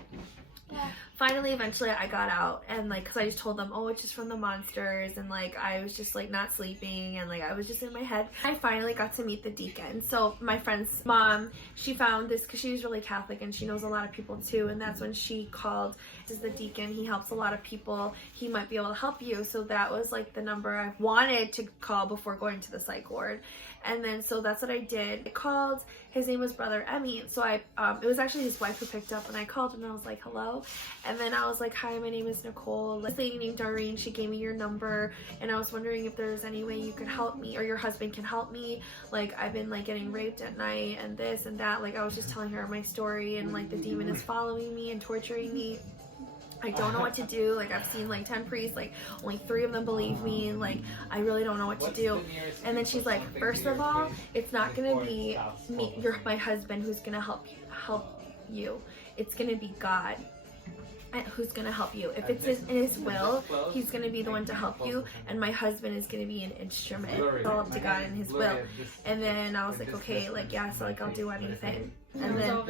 Finally, eventually I got out, and like, because I just told them, oh, it's just from the monsters, and like I was just like not sleeping, and like I was just in my head. I finally got to meet the deacon. So my friend's mom, she found this because she was really Catholic and she knows a lot of people too, and that's when she called. This is the deacon, he helps a lot of people, he might be able to help you. So that was like the number I wanted to call before going to the psych ward. And then so that's what I did. I called, his name was Brother Emmy. So it was actually his wife who picked up, and I called him and I was like, hello. And then I was like, hi, my name is Nicole. This lady named Doreen, she gave me your number, and I was wondering if there's any way you could help me, or your husband can help me. Like, I've been like getting raped at night and this and that. Like, I was just telling her my story, and like the demon is following me and torturing me. I don't know what to do. Like, I've seen like 10 priests, like only 3 of them believe me, and like I really don't know what to do. And then she's like, first of all, it's not gonna be me, my husband, who's gonna help you. It's gonna be God who's gonna help you. If it's in his will, he's gonna be the one to help you, and my husband is gonna be an instrument. It's all up to God and his will. And then I was like, okay, like, yeah, so like I'll do anything. And then,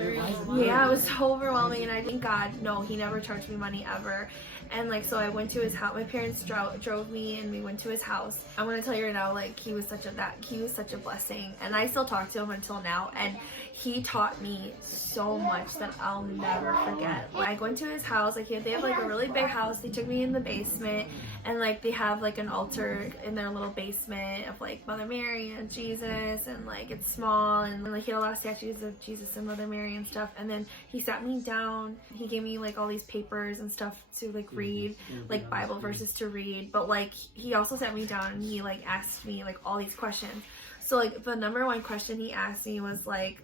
yeah, it was so overwhelming, and I thank God, no, he never charged me money ever. And like, so I went to his house. My parents drove me, and we went to his house. I'm gonna tell you right now, like, he was such a blessing, and I still talk to him until now, and he taught me so much that I'll never forget. Like, I went to his house, like, they have like a really big house. They took me in the basement, and like they have like an altar in their little basement of like Mother Mary and Jesus, and like it's small, and like he had a lot of statues of Jesus and Mother Mary and stuff. And then he sat me down. He gave me like all these papers and stuff to like read, like Bible verses to read. But like he also sat me down and he like asked me like all these questions. So like the number one question he asked me was like,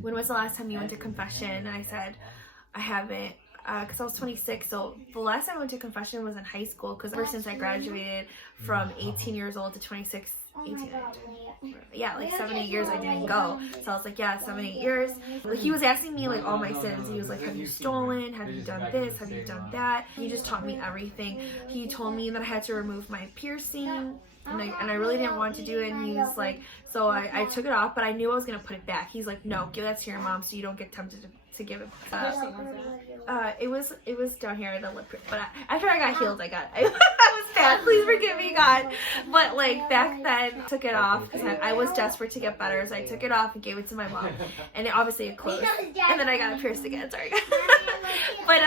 when was the last time you went to confession? And I said, I haven't, because I was 26. So the last time I went to confession was in high school, because ever since I graduated from 18 years old to 26, 18, yeah, like 7, 8 years I didn't go. So I was like, yeah, 7, 8 years. Like, he was asking me like all my sins. He was like, have you stolen? Have you done this? Have you done that? He just taught me everything. He told me that I had to remove my piercing. And I really didn't want to do it, and he was like, so I took it off, but I knew I was going to put it back. He's like, no, give that to your mom so you don't get tempted to give it back. It was down here at the lip, but after I got healed, I was bad. Please forgive me, God. But like back then, I took it off because I was desperate to get better, so I took it off and gave it to my mom, and obviously it closed, and then I got it pierced again. Sorry, but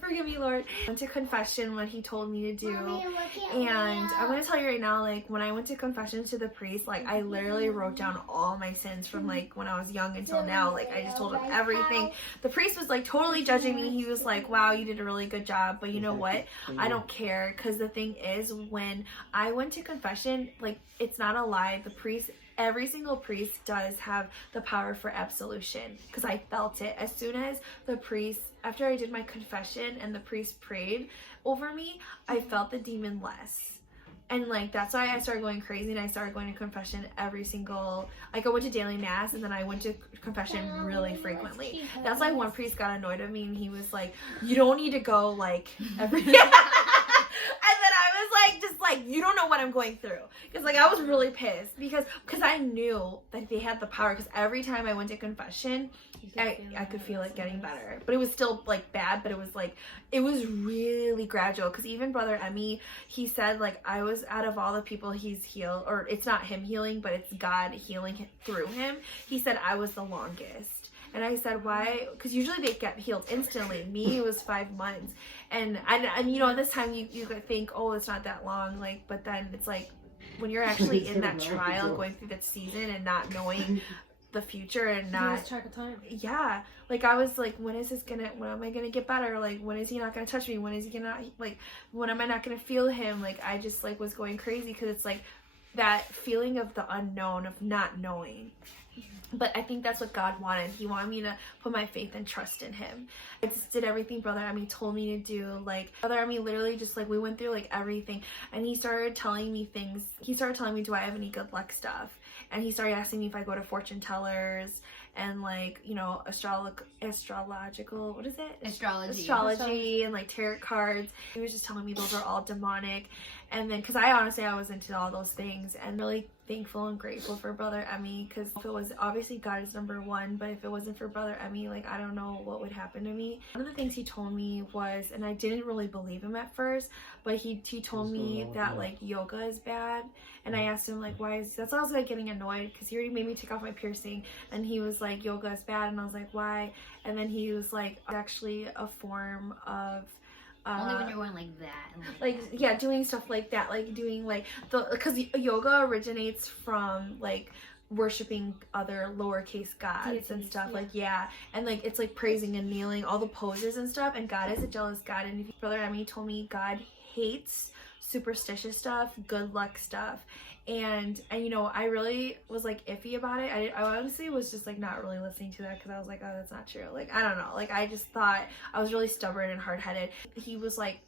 forgive me, Lord. I went to confession what he told me to do, and I'm gonna tell you right now, like when I went to confession to the priest, like I literally wrote down all my sins from like when I was young until now. Like I just told him everything. The priest was like totally judging me. He was like, wow, you did a really good job, but you know what, I don't care, because the thing is, when I went to confession, like it's not a lie, the priest, every single priest does have the power for absolution, because I felt it as soon as the priest, after I did my confession and the priest prayed over me, I felt the demon less. And like that's why I started going crazy, and I started going to confession every single, like I went to daily mass, and then I went to confession really frequently. That's why one priest got annoyed at me, and he was like, you don't need to go like every and then I was like, just like, you don't know what I'm going through, because like I was really pissed because I knew that they had the power, because every time I went to confession I could feel it getting better, but it was still like bad, but it was like, it was really gradual, because even Brother Emmy, he said like I was, out of all the people he's healed, or it's not him healing, but it's God healing through him, he said I was the longest. And I said, why? Because usually they get healed instantly. Me, it was 5 months. And you know, this time you could think, oh, it's not that long. Like, but then it's like, when you're actually in that trial, going through that season and not knowing the future and not... You lose track of time. Yeah. Like, I was like, when am I gonna get better? Like, when is he not gonna touch me? When is he gonna, like, when am I not gonna feel him? Like, I just, like, was going crazy, because it's like that feeling of the unknown, of not knowing. But I think that's what God wanted. He wanted me to put my faith and trust in him. I just did everything Brother Emmy told me to do. Like, Brother Emmy literally just, like, we went through, like, everything. And he started telling me things. He started telling me, do I have any good luck stuff? And he started asking me if I go to fortune tellers and, like, you know, astrological, what is it? Astrology and, like, tarot cards. He was just telling me those are all demonic. And then, because I was into all those things, and really thankful and grateful for Brother Emmy, because if it was, obviously God is number one, but if it wasn't for Brother Emmy, like, I don't know what would happen to me. One of the things he told me was, and I didn't really believe him at first, but he told me that, like, yoga is bad. And I asked him, like, why is, that's why I was, like, getting annoyed, because he already made me take off my piercing, and he was like, yoga is bad, and I was like, why? And then he was like, actually a form of only when you're going like that, and like yeah, doing stuff like that, like doing like because yoga originates from like worshiping other lowercase gods and stuff, like, yeah, and like it's like praising and kneeling, all the poses and stuff, and God is a jealous God. And Brother Emmy told me God hates superstitious stuff, good luck stuff. And you know, I really was like iffy about it. I honestly was just like not really listening to that, because I was like, oh, that's not true. Like, I don't know, like I just thought, I was really stubborn and hard-headed. He was like,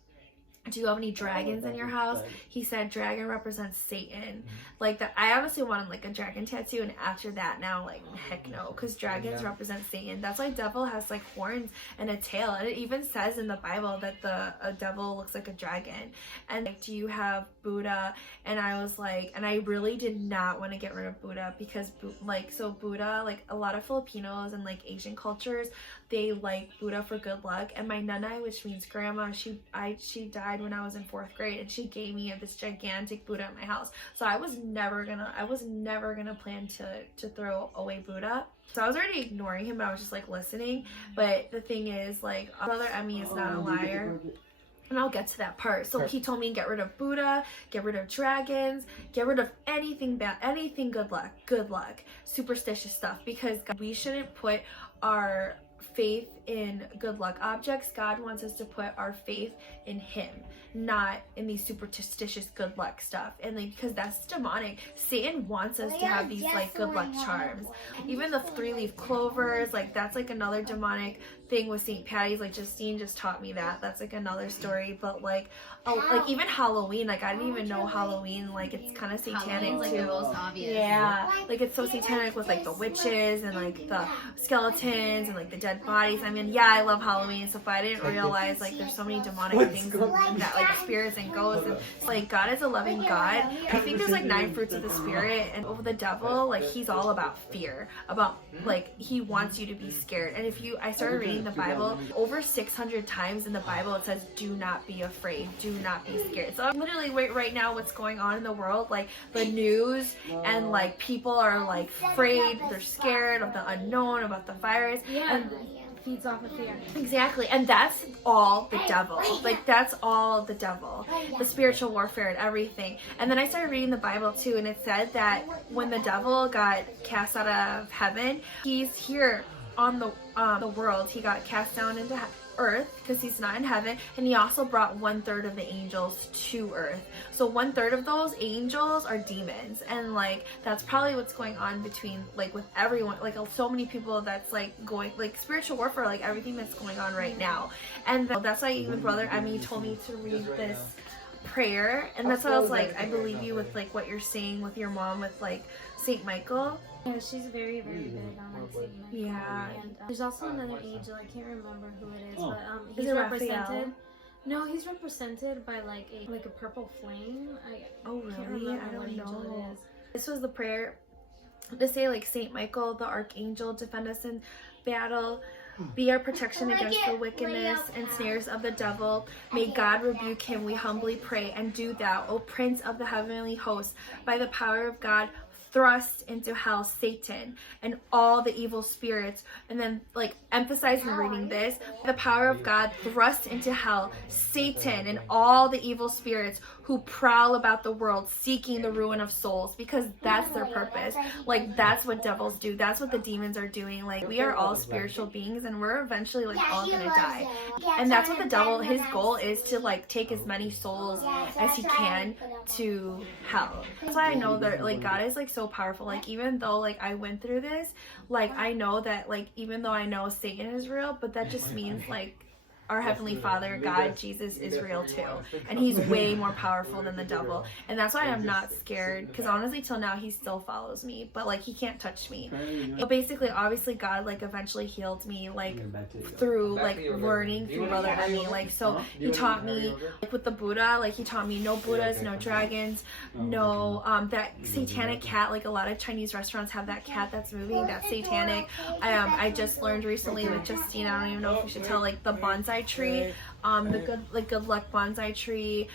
do you have any dragons in your house? He said dragon represents Satan. Like, that, I honestly wanted like a dragon tattoo, and after that now, like, heck no, because dragons represent Satan. That's why devil has like horns and a tail, and it even says in the Bible that a devil looks like a dragon. And like, do you have Buddha? And I was like, and I really did not want to get rid of Buddha, because like, so Buddha, like a lot of Filipinos and like Asian cultures, they like Buddha for good luck. And my nanay, which means grandma, she died when I was in 4th grade, and she gave me this gigantic Buddha at my house. So I was never gonna plan to throw away Buddha. So I was already ignoring him, but I was just like listening. But the thing is, like, Brother Emmy is not a liar. And I'll get to that part. So he told me get rid of Buddha, get rid of dragons, get rid of anything bad, anything good luck, superstitious stuff, because we shouldn't put our faith in good luck objects. God wants us to put our faith in him, not in these superstitious good luck stuff. And like, because that's demonic. Satan wants us to have these like good luck charms. Even the 3-leaf clovers, like that's like another demonic thing with St. Patty's. Like Justine just taught me that. That's like another story. But like, like even Halloween, like I didn't even know Halloween, like it's kind of satanic like too. the most obvious. Yeah, like it's so satanic with like the witches and like the skeletons and like the dead bodies. I mean, yeah, I love Halloween and stuff, but I didn't realize like there's so many demonic things that like spirits and ghosts, and like God is a loving God. I think there's like 9 fruits of the spirit, and over the devil, like he's all about fear, about like he wants you to be scared. And if I started reading the Bible, over 600 times in the Bible it says do not be afraid, do not be scared. So I'm literally right now what's going on in the world, like the news, and like people are like afraid, they're scared of the unknown, about the virus. And feeds off of fear. Exactly, and that's all the devil. Like that's all the devil, the spiritual warfare and everything. And then I started reading the Bible too, and it said that when the devil got cast out of heaven, he's here on the world. He got cast down into earth because he's not in heaven, and he also brought 1/3 of the angels to earth. So 1/3 of those angels are demons, and like that's probably what's going on between like with everyone, like so many people that's like going like spiritual warfare, like everything that's going on right now. And that's why even Brother Emmy told me to read this prayer, and that's why I was like, I believe you with like what you're saying with your mom with like Saint Michael. Yeah, she's very, very big on like Saint Michael. Yeah. And there's also another angel, I can't remember who it is, but Is he's it represented. Raphael? No, he's represented by like a purple flame. I can't Really? remember I what don't angel know. it is. This was the prayer to say like Saint Michael, the archangel, defend us in battle. Be our protection against the wickedness and snares of the devil. May God rebuke him, we humbly pray. And do thou, O Prince of the heavenly host, by the power of God, thrust into hell Satan and all the evil spirits. And then like emphasizing reading this, the power of God, thrust into hell Satan and all the evil spirits who prowl about the world seeking the ruin of souls, because that's their purpose. Like that's what devils do, that's what the demons are doing. Like we are all spiritual beings, and we're eventually like all gonna die. And that's what the devil, his goal is to like take as many souls as he can to hell. That's why I know that like God is like so powerful. Like even though like I went through this, like I know that like even though I know Satan is real, but that just means like our Heavenly Father, God, Jesus is real too. And he's way more powerful than the devil. And that's why I'm not scared, because honestly till now he still follows me, but like he can't touch me. But basically, obviously God like eventually healed me like through like learning through Brother Emmy. Like so he taught me like with the Buddha, like he taught me no Buddhas, no dragons, no that satanic cat. Like a lot of Chinese restaurants have that cat that's moving, that's satanic. I just learned recently with Justine, I don't even know if we should tell, like the bonsai tree, the good luck bonsai tree,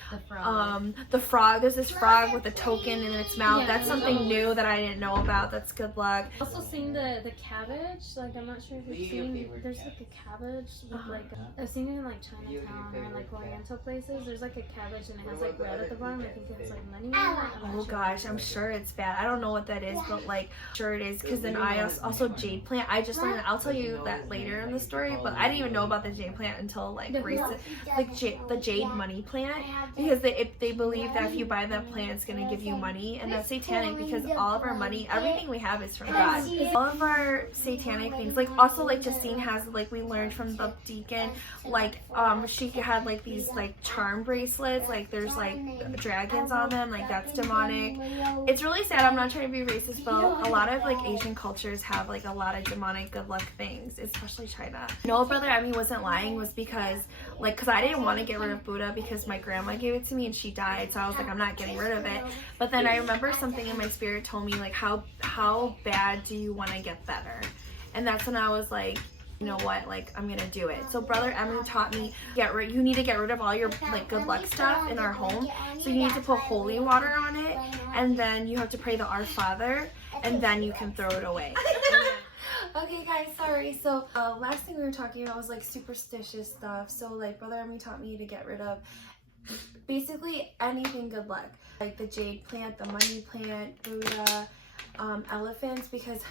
the frog, there's this frog with a token in its mouth. Yeah, that's something new that I didn't know about. That's good luck. Also seen the cabbage, like I'm not sure if you've seen, there's like a cabbage with like I've seen it in like Chinatown or like Oriental places. There's like a cabbage and it has like red at the bottom. I think it has like money in it. I'm not Oh sure. gosh, I'm sure it's bad. I don't know what that is, but like sure it is, because then I also jade plant. I just learned, I'll tell you that later in the story, but I didn't even know about the jade plant until like recent, like the jade money plant, because they believe that if you buy that plant it's gonna give you money, and that's satanic, because all of our money, everything we have is from God. All of our satanic things, like also like Justine has, like we learned from the deacon, like she had like these like charm bracelets, like there's like dragons on them, like that's demonic. It's really sad, I'm not trying to be racist, but a lot of like Asian cultures have like a lot of demonic good luck things, especially China. No, Brother Emmy wasn't lying, was because I didn't want to get rid of Buddha because my grandma gave it to me and she died, so I was like, I'm not getting rid of it. But then I remember something in my spirit told me like, how bad do you want to get better? And that's when I was like, you know what, like I'm gonna do it. So Brother Emily taught me, you need to get rid of all your like good luck stuff in our home. So you need to put holy water on it, and then you have to pray the Our Father, and then you can throw it away. Okay guys, sorry. So last thing we were talking about was like superstitious stuff. So like Brother Emmy taught me to get rid of basically anything good luck. Like the jade plant, the money plant, Buddha, elephants, because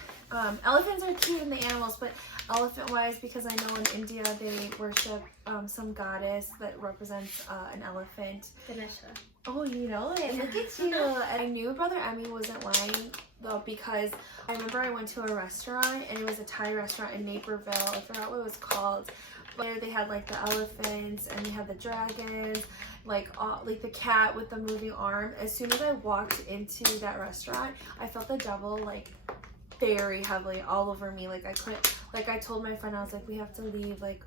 elephants are cute in the animals, but elephant wise, because I know in India they worship some goddess that represents an elephant. Ganesha. Oh, you know it. Look at you. And I knew Brother Emmy wasn't lying though, because I remember I went to a restaurant and it was a Thai restaurant in Naperville. I forgot what it was called. But there they had like the elephants and they had the dragons, like the cat with the moving arm. As soon as I walked into that restaurant, I felt the devil like very heavily all over me. Like I couldn't, like I told my friend, I was like, we have to leave, like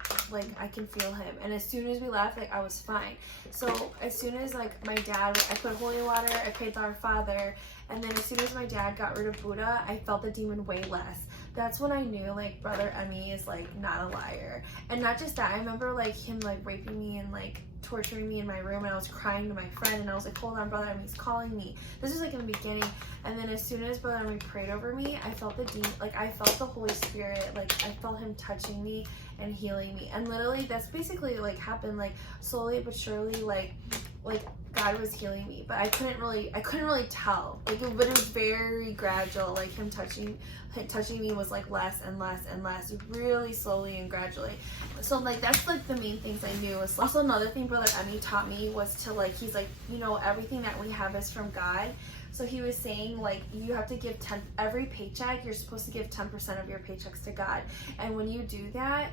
I can feel him. And as soon as we left, like I was fine. So as soon as like my dad, I put holy water, I prayed Our Father, and then as soon as my dad got rid of Buddha, I felt the demon way less. That's when I knew like Brother Emmy is like not a liar. And not just that, I remember like him like raping me and like torturing me in my room, and I was crying to my friend and I was like, hold on, Brother Emmy's calling me. This was like in the beginning. And then as soon as Brother Emmy prayed over me, I felt the demon, like I felt the Holy Spirit, like I felt him touching me and healing me. And literally that's basically like happened like slowly but surely, like God was healing me, but I couldn't really tell, like but it was very gradual. Like him touching me was like less and less and less, really slowly and gradually. So like that's like the main things I knew. Also another thing Brother Emmy taught me was to like, he's like, you know, everything that we have is from God. So he was saying like you have to give every paycheck, you're supposed to give 10% of your paychecks to God. And when you do that,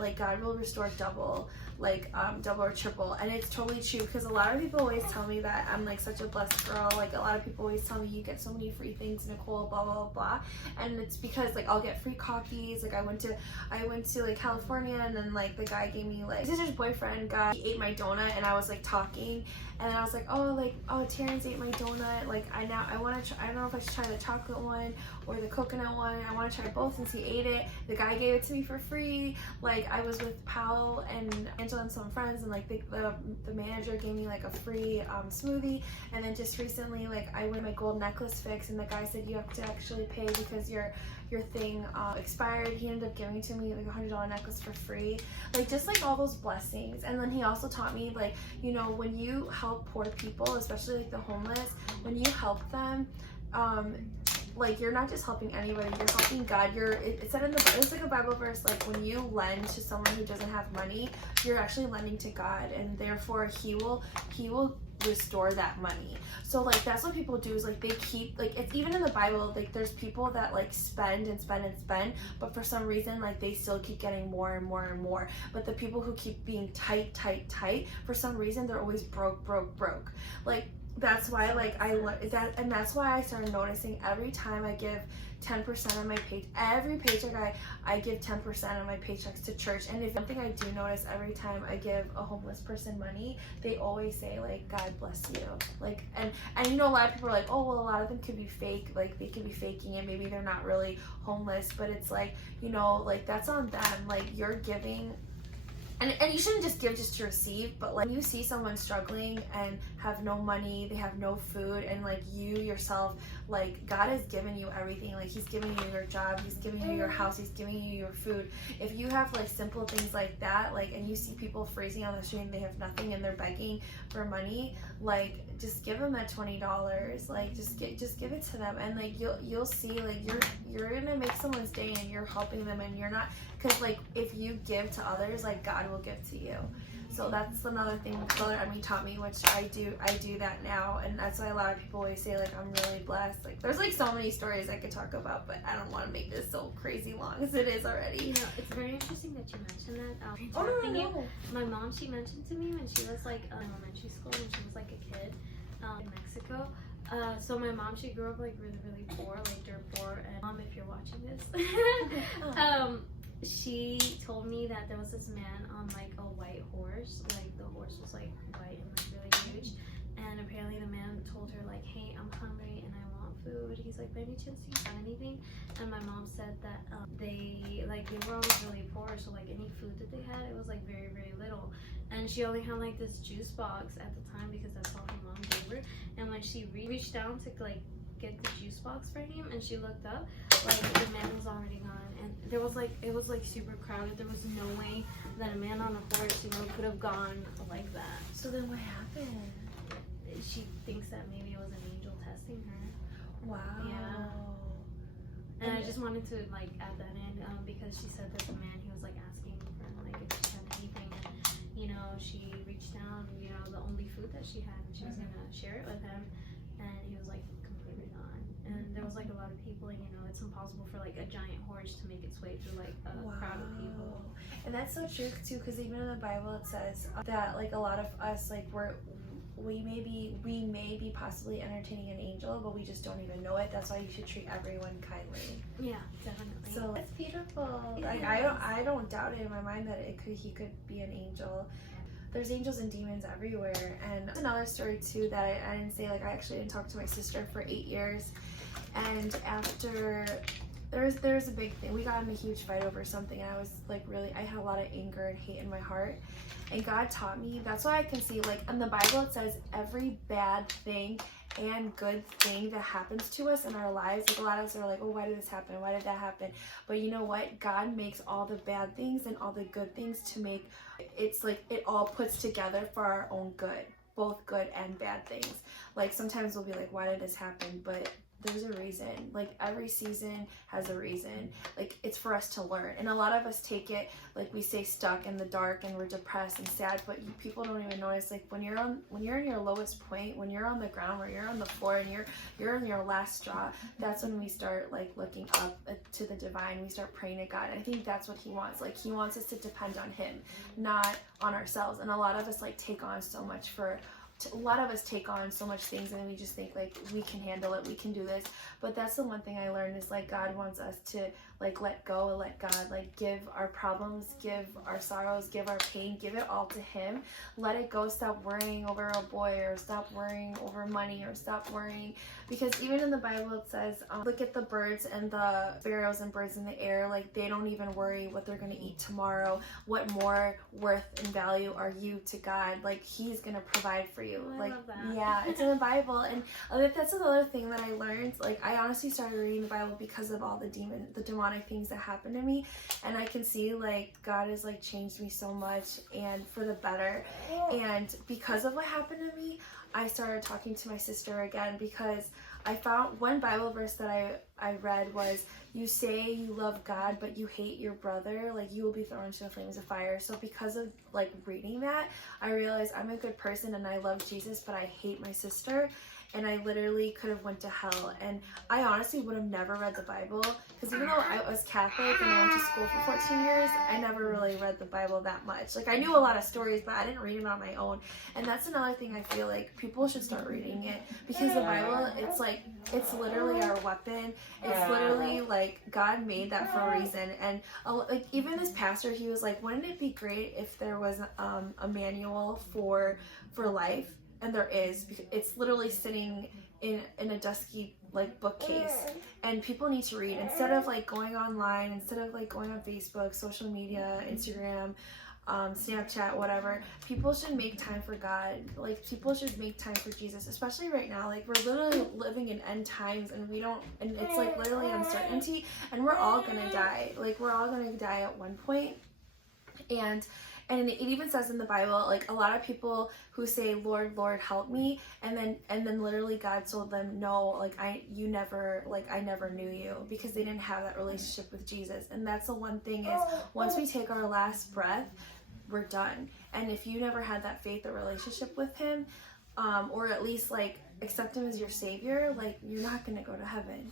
like God will restore double, like double or triple. And it's totally true, because a lot of people always tell me that I'm like such a blessed girl. Like a lot of people always tell me you get so many free things, Nicole, blah blah blah. And it's because like I'll get free coffees. Like I went to like California, and then like the guy gave me like, his boyfriend he ate my donut, and I was like talking, and then I was like, oh Terrence ate my donut. Like I want to try, I don't know if I should try the chocolate one or the coconut one. I want to try both since he ate it. The guy gave it to me for free. Like I was with Powell and Angela and some friends, and like the manager gave me like a free smoothie. And then just recently, like I went my gold necklace fix, and the guy said you have to actually pay because your thing expired. He ended up giving to me like a $100 necklace for free. Like just like all those blessings. And then he also taught me like, you know, when you help poor people, especially like the homeless, when you help them, like you're not just helping anybody, you're helping God. It said in the, it's like a Bible verse, like when you lend to someone who doesn't have money, you're actually lending to God, and therefore he will restore that money. So like that's what people do, is like they keep, like it's even in the Bible, like there's people that like spend and spend and spend, but for some reason like they still keep getting more and more and more. But the people who keep being tight, for some reason they're always broke. Like that's why like and that's why I started noticing every time I give 10% of my every paycheck I give 10% of my paychecks to church. And if something I do notice, every time I give a homeless person money, they always say like, God bless you. Like and you know, a lot of people are like, oh well, a lot of them could be fake, like they could be faking it, maybe they're not really homeless. But it's like, you know, like that's on them. Like you're giving. And you shouldn't just give just to receive, but like when you see someone struggling and have no money, they have no food, and like you yourself, like God has given you everything. Like he's giving you your job, he's giving you your house, he's giving you your food. If you have like simple things like that, like, and you see people freezing on the street and they have nothing and they're begging for money, like just give them that $20. Like just give it to them, and like you'll see, like you're gonna make someone's day, and you're helping them, and you're not, because like if you give to others, like God will give to you. So that's another thing Brother Emmy taught me, which I do that now. And that's why a lot of people always say like I'm really blessed. Like there's like so many stories I could talk about, but I don't want to make this so crazy long as it is already. You know, it's very interesting that you mentioned that. Oh no. My mom, she mentioned to me when she was like in elementary school, when she was like a kid in Mexico. So my mom, she grew up like really poor, like dirt poor. And mom, if you're watching this, she told me that there was this man on like a white horse. Like the horse was like white and like really huge. And apparently the man told her like, hey, I'm hungry and I want food. He's like, by any chance do you have anything? And my mom said that they were always really poor. So like any food that they had, it was like very little. And she only had like this juice box at the time, because that's all her mom gave her. And when she reached down to like get the juice box for him, and she looked up, like the man was already gone, and there was like it was like super crowded. There was no way that a man on a horse, you know, could have gone like that. So then what happened? She thinks that maybe it was an angel testing her. Wow. Yeah. And I just wanted to like add that in because she said that the man, he was like asking for like if she had anything, and you know she reached down, you know, the only food that she had, and she was gonna share it with him, and he was like completely gone. And there was like a lot of people, and you know it's impossible for like a giant horse to make its way through like a crowd of people. And that's so true too, because even in the Bible it says that like a lot of us like we may be possibly entertaining an angel, but we just don't even know it. That's why you should treat everyone kindly. Yeah, definitely. So that's beautiful. Like I don't doubt it in my mind that he could be an angel. There's angels and demons everywhere. And another story too that I didn't say, like I actually didn't talk to my sister for 8 years, and after there's a big thing. We got in a huge fight over something, and I was like I had a lot of anger and hate in my heart. And God taught me, that's why I can see, like in the Bible it says every bad thing and good thing that happens to us in our lives, like a lot of us are like, oh, why did this happen? Why did that happen? But you know what? God makes all the bad things and all the good things to make, it's like it all puts together for our own good, both good and bad things. Like sometimes we'll be like, why did this happen? But there's a reason. Like every season has a reason. Like it's for us to learn. And a lot of us take it like we stay stuck in the dark and we're depressed and sad, but people don't even notice, like when you're in your lowest point, when you're on the ground, where you're on the floor and you're in your last straw, that's when we start like looking up to the divine. We start praying to God. And I think that's what he wants. Like he wants us to depend on him, not on ourselves. And a lot of us like take on so much things, and we just think like we can handle it, we can do this. But that's the one thing I learned is like God wants us to like let go and let God like give our problems, give our sorrows, give our pain, give it all to him. Let it go. Stop worrying over a boy, or stop worrying over money, or stop worrying, because even in the Bible it says look at the birds and the sparrows and birds in the air, like they don't even worry what they're going to eat tomorrow. What more worth and value are you to God? Like he's going to provide for you. I like love that. yeah, it's in the Bible. And that's another thing that I learned. Like I honestly started reading the Bible because of all the demonic things that happened to me, and I can see like God has like changed me so much and for the better. And because of what happened to me, I started talking to my sister again, because I found one Bible verse that I read was, you say you love God but you hate your brother, like you will be thrown into the flames of fire. So because of like reading that, I realized I'm a good person and I love Jesus, but I hate my sister, and I literally could have went to hell. And I honestly would have never read the Bible, because even though I was Catholic and I went to school for 14 years, I never really read the Bible that much. Like I knew a lot of stories, but I didn't read it on my own. And that's another thing I feel like people should start reading it, because the Bible, it's literally our weapon. It's literally like God made that for a reason. And like even this pastor, he was like, wouldn't it be great if there was a manual for life? And there is, because it's literally sitting in a dusky like bookcase, and people need to read instead of like going online, instead of like going on Facebook, social media, Instagram, Snapchat, whatever. People should make time for God. Like people should make time for Jesus, especially right now. Like we're literally living in end times, and it's like literally uncertainty, and we're all gonna die. Like we're all gonna die at one point. And it even says in the Bible, like a lot of people who say, Lord, Lord, help me, and then literally God told them, no, like I never knew you, because they didn't have that relationship with Jesus. And that's the one thing is, once we take our last breath, we're done. And if you never had that faith or relationship with him, or at least like accept him as your savior, like you're not gonna go to heaven.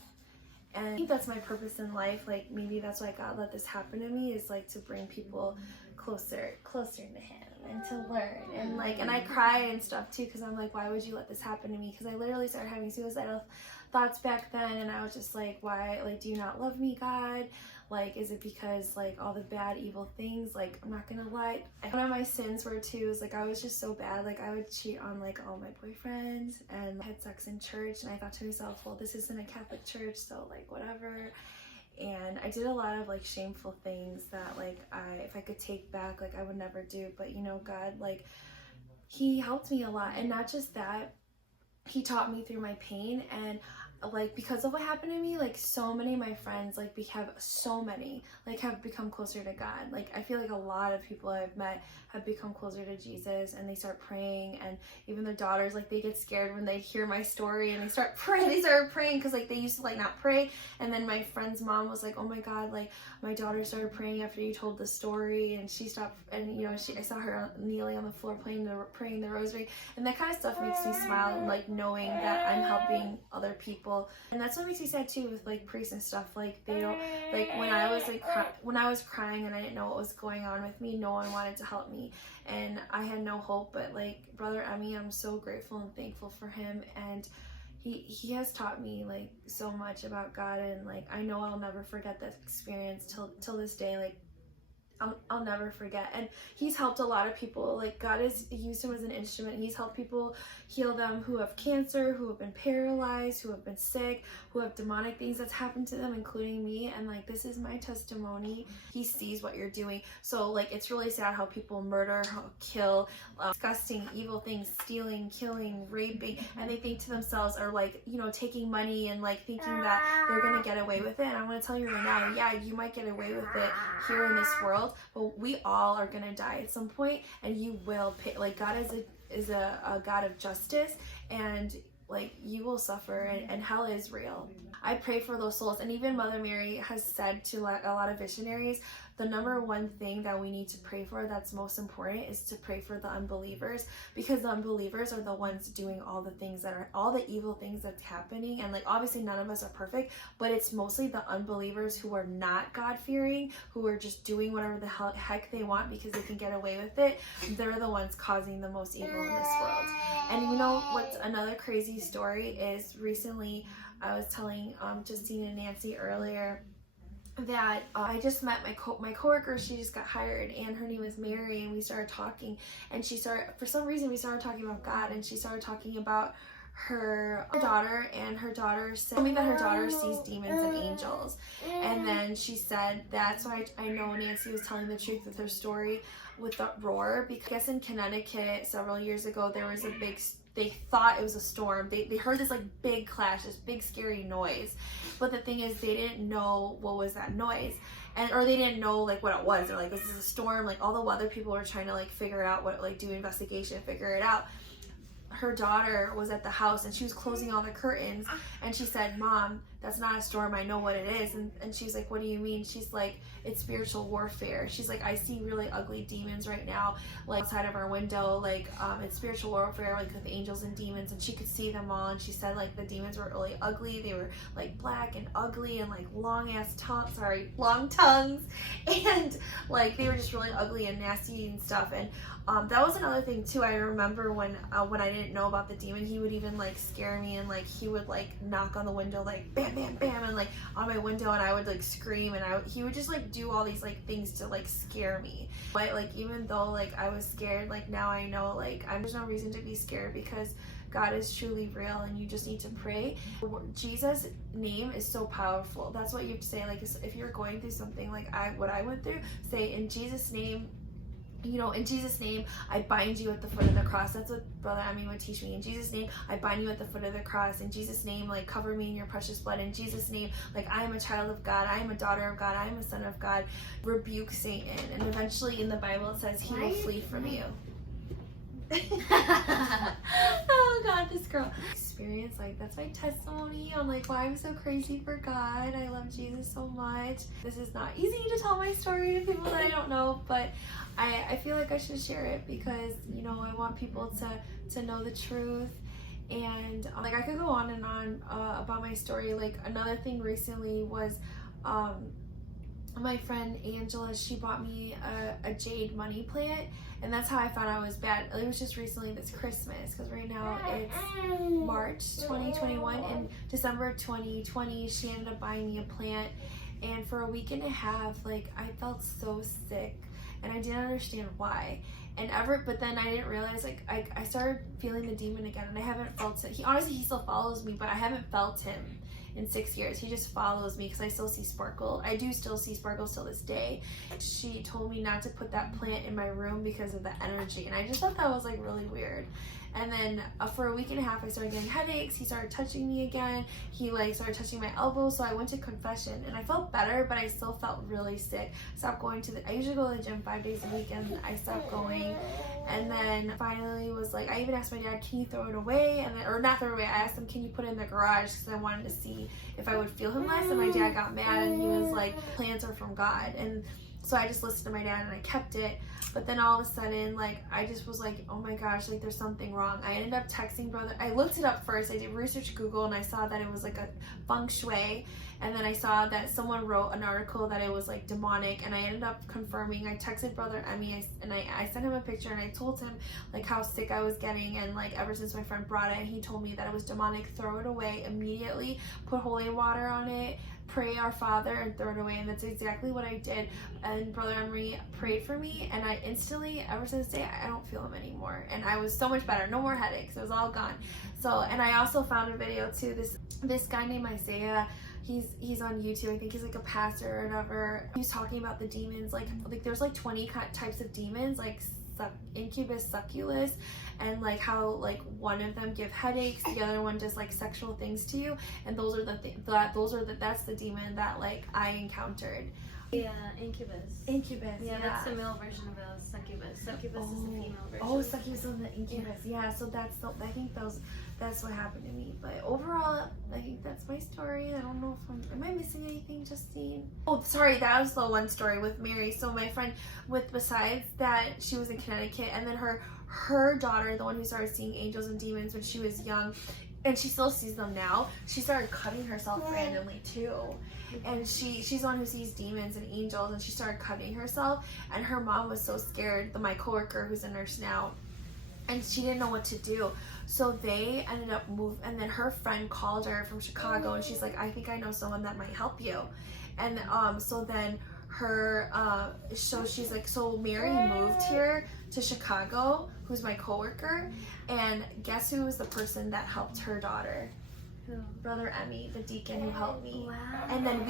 And I think that's my purpose in life. Like maybe that's why God let this happen to me, is like to bring people closer to him and to learn. And like, and I cry and stuff too, because I'm like, why would you let this happen to me? Because I literally started having suicidal thoughts back then, and I was just like, why? Like, do you not love me, God? Like, is it because like all the bad evil things? Like, I'm not gonna lie, one of my sins were too is like I was just so bad. Like I would cheat on like all my boyfriends, and I had sex in church, and I thought to myself, well, this isn't a Catholic church, so like whatever. And I did a lot of like shameful things that like if I could take back, like I would never do. But you know, God, like he helped me a lot. And not just that, he taught me through my pain. And like because of what happened to me, like so many of my friends like have become closer to God. Like I feel like a lot of people I've met have become closer to Jesus, and they start praying, and even their daughters, like they get scared when they hear my story and they start praying because like they used to like not pray. And then my friend's mom was like, oh my God, like my daughter started praying after you told the story, and she stopped, and you know, I saw her kneeling on the floor praying the rosary, and that kind of stuff makes me smile, and like knowing that I'm helping other people. And that's what makes me sad too with like priests and stuff. Like they don't, like when I was crying and I didn't know what was going on with me, no one wanted to help me, and I had no hope. But like Brother Emmy, I'm so grateful and thankful for him, and he has taught me like so much about God, and like I know I'll never forget that experience till this day. Like I'll never forget. And he's helped a lot of people. Like God has used him as an instrument. He's helped people heal them who have cancer, who have been paralyzed, who have been sick, who have demonic things that's happened to them, including me. And like this is my testimony. He sees what you're doing. So like it's really sad how people murder, kill, disgusting, evil things, stealing, killing, raping, and they think to themselves, or like, you know, taking money and like thinking that they're gonna get away with it. And I'm gonna tell you right now, yeah, you might get away with it here in this world, but we all are gonna die at some point, and you will pay. Like God is a God of justice, and like you will suffer, and hell is real. I pray for those souls, and even Mother Mary has said to a lot of visionaries, the number one thing that we need to pray for that's most important is to pray for the unbelievers, because the unbelievers are the ones doing all the things that are, all the evil things that's happening. And like obviously none of us are perfect, but it's mostly the unbelievers who are not God-fearing, who are just doing whatever the heck they want because they can get away with it. They're the ones causing the most evil in this world. And you know what's another crazy story is, recently I was telling Justine and Nancy earlier that I just met my coworker. She just got hired, and her name is Mary, and we started talking, and for some reason we started talking about God, and she started talking about her daughter, and her daughter said me that her daughter sees demons and angels. And then she said, that's why I know Nancy was telling the truth with her story with the roar, because I guess in Connecticut several years ago there was they thought it was a storm. They heard this like big clash, this big scary noise. But the thing is, they didn't know what was that noise. Or they didn't know like what it was. They're like, this is a storm. Like all the weather people were trying to like figure out what, like do investigation, figure it out. Her daughter was at the house, and she was closing all the curtains, and she said, Mom, that's not a storm, I know what it is. And she's like, what do you mean? She's like, it's spiritual warfare. She's like, I see really ugly demons right now, like outside of our window, like it's spiritual warfare, like with angels and demons. And she could see them all, and she said like the demons were really ugly. They were like black and ugly, and like long tongues, and like they were just really ugly and nasty and stuff. And that was another thing too. I remember when I didn't know about the demon, he would even like scare me, and like he would like knock on the window like bam bam bam, and like on my window, and I would like scream, and he would just like do all these like things to like scare me. But like even though like I was scared, like now I know like there's no reason to be scared, because God is truly real, and you just need to pray. Jesus' name is so powerful. That's what you have to say. Like if you're going through something like what I went through, say in Jesus' name. You know, in Jesus' name, I bind you at the foot of the cross. That's what Brother Emmy would teach me. In Jesus' name, I bind you at the foot of the cross. In Jesus' name, like, cover me in your precious blood. In Jesus' name, like, I am a child of God. I am a daughter of God. I am a son of God. Rebuke Satan. And eventually in the Bible, it says he will flee from you. Oh God, this girl. Experience, like, that's my testimony on like why I'm so crazy for God. I love Jesus so much. This is not easy to tell my story to people that I don't know, but I feel like I should share it, because you know I want people to know the truth. And like I could go on and on about my story. Like another thing recently was my friend Angela, she bought me a jade money plant, and that's how I found out I was bad. It was just recently this Christmas, because right now it's March 2021, and December 2020 she ended up buying me a plant, and for a week and a half like I felt so sick, and I didn't understand why. But then I didn't realize, like I started feeling the demon again, and I haven't felt it. He still follows me, but I haven't felt him in 6 years. He just follows me because I still see sparkle. I do still see sparkles till this day. She told me not to put that plant in my room because of the energy, and I just thought that was like really weird. And then for a week and a half, I started getting headaches. He started touching me again. He like started touching my elbow. So I went to confession and I felt better, but I still felt really sick. Stopped going I usually go to the gym 5 days a week, and I stopped going. And then finally was like, I even asked my dad, can you throw it away? And then, or not throw it away, I asked him, can you put it in the garage? Because I wanted to see if I would feel him less. And my dad got mad and he was like, plants are from God. And so I just listened to my dad and I kept it. But then all of a sudden, like, I just was like, oh my gosh, like there's something wrong. I ended up texting brother. I looked it up first. I did research Google and I saw that it was like a feng shui. And then I saw that someone wrote an article that it was like demonic, and I ended up confirming. I texted brother Emmy and I sent him a picture and I told him like how sick I was getting, and like ever since my friend brought it and he told me that it was demonic, throw it away immediately, put holy water on it, pray our Father, and throw it away. And that's exactly what I did. And brother Emery prayed for me, and I instantly, ever since that day, I don't feel him anymore, and I was so much better. No more headaches. It was all gone. So, and I also found a video too. This guy named Isaiah. He's on YouTube. I think he's like a pastor or whatever. He was talking about the demons. Like there's like 20 types of demons, like incubus, succubus, and like how like one of them give headaches, the other one does like sexual things to you, and that's the demon that like I encountered. Yeah, incubus. Incubus. Yeah, that's the male version of a succubus. Succubus is the female version. Oh, succubus is the incubus. Yeah, so I think that's what happened to me. But overall, I think that's my story. I don't know if am I missing anything, Justine? Oh, sorry, that was the one story with Mary. So my friend, besides that, she was in Connecticut, and then her daughter, the one who started seeing angels and demons when she was young, and she still sees them now, she started cutting herself randomly too. And she's the one who sees demons and angels, and she started cutting herself, and her mom was so scared, my coworker who's a nurse now, and she didn't know what to do. So they ended up and then her friend called her from Chicago, and she's like, I think I know someone that might help you. And so then she's like, so Mary moved here to Chicago, who's my coworker, and guess who was the person that helped her daughter? Brother Emmy, the deacon who helped me. Wow. And then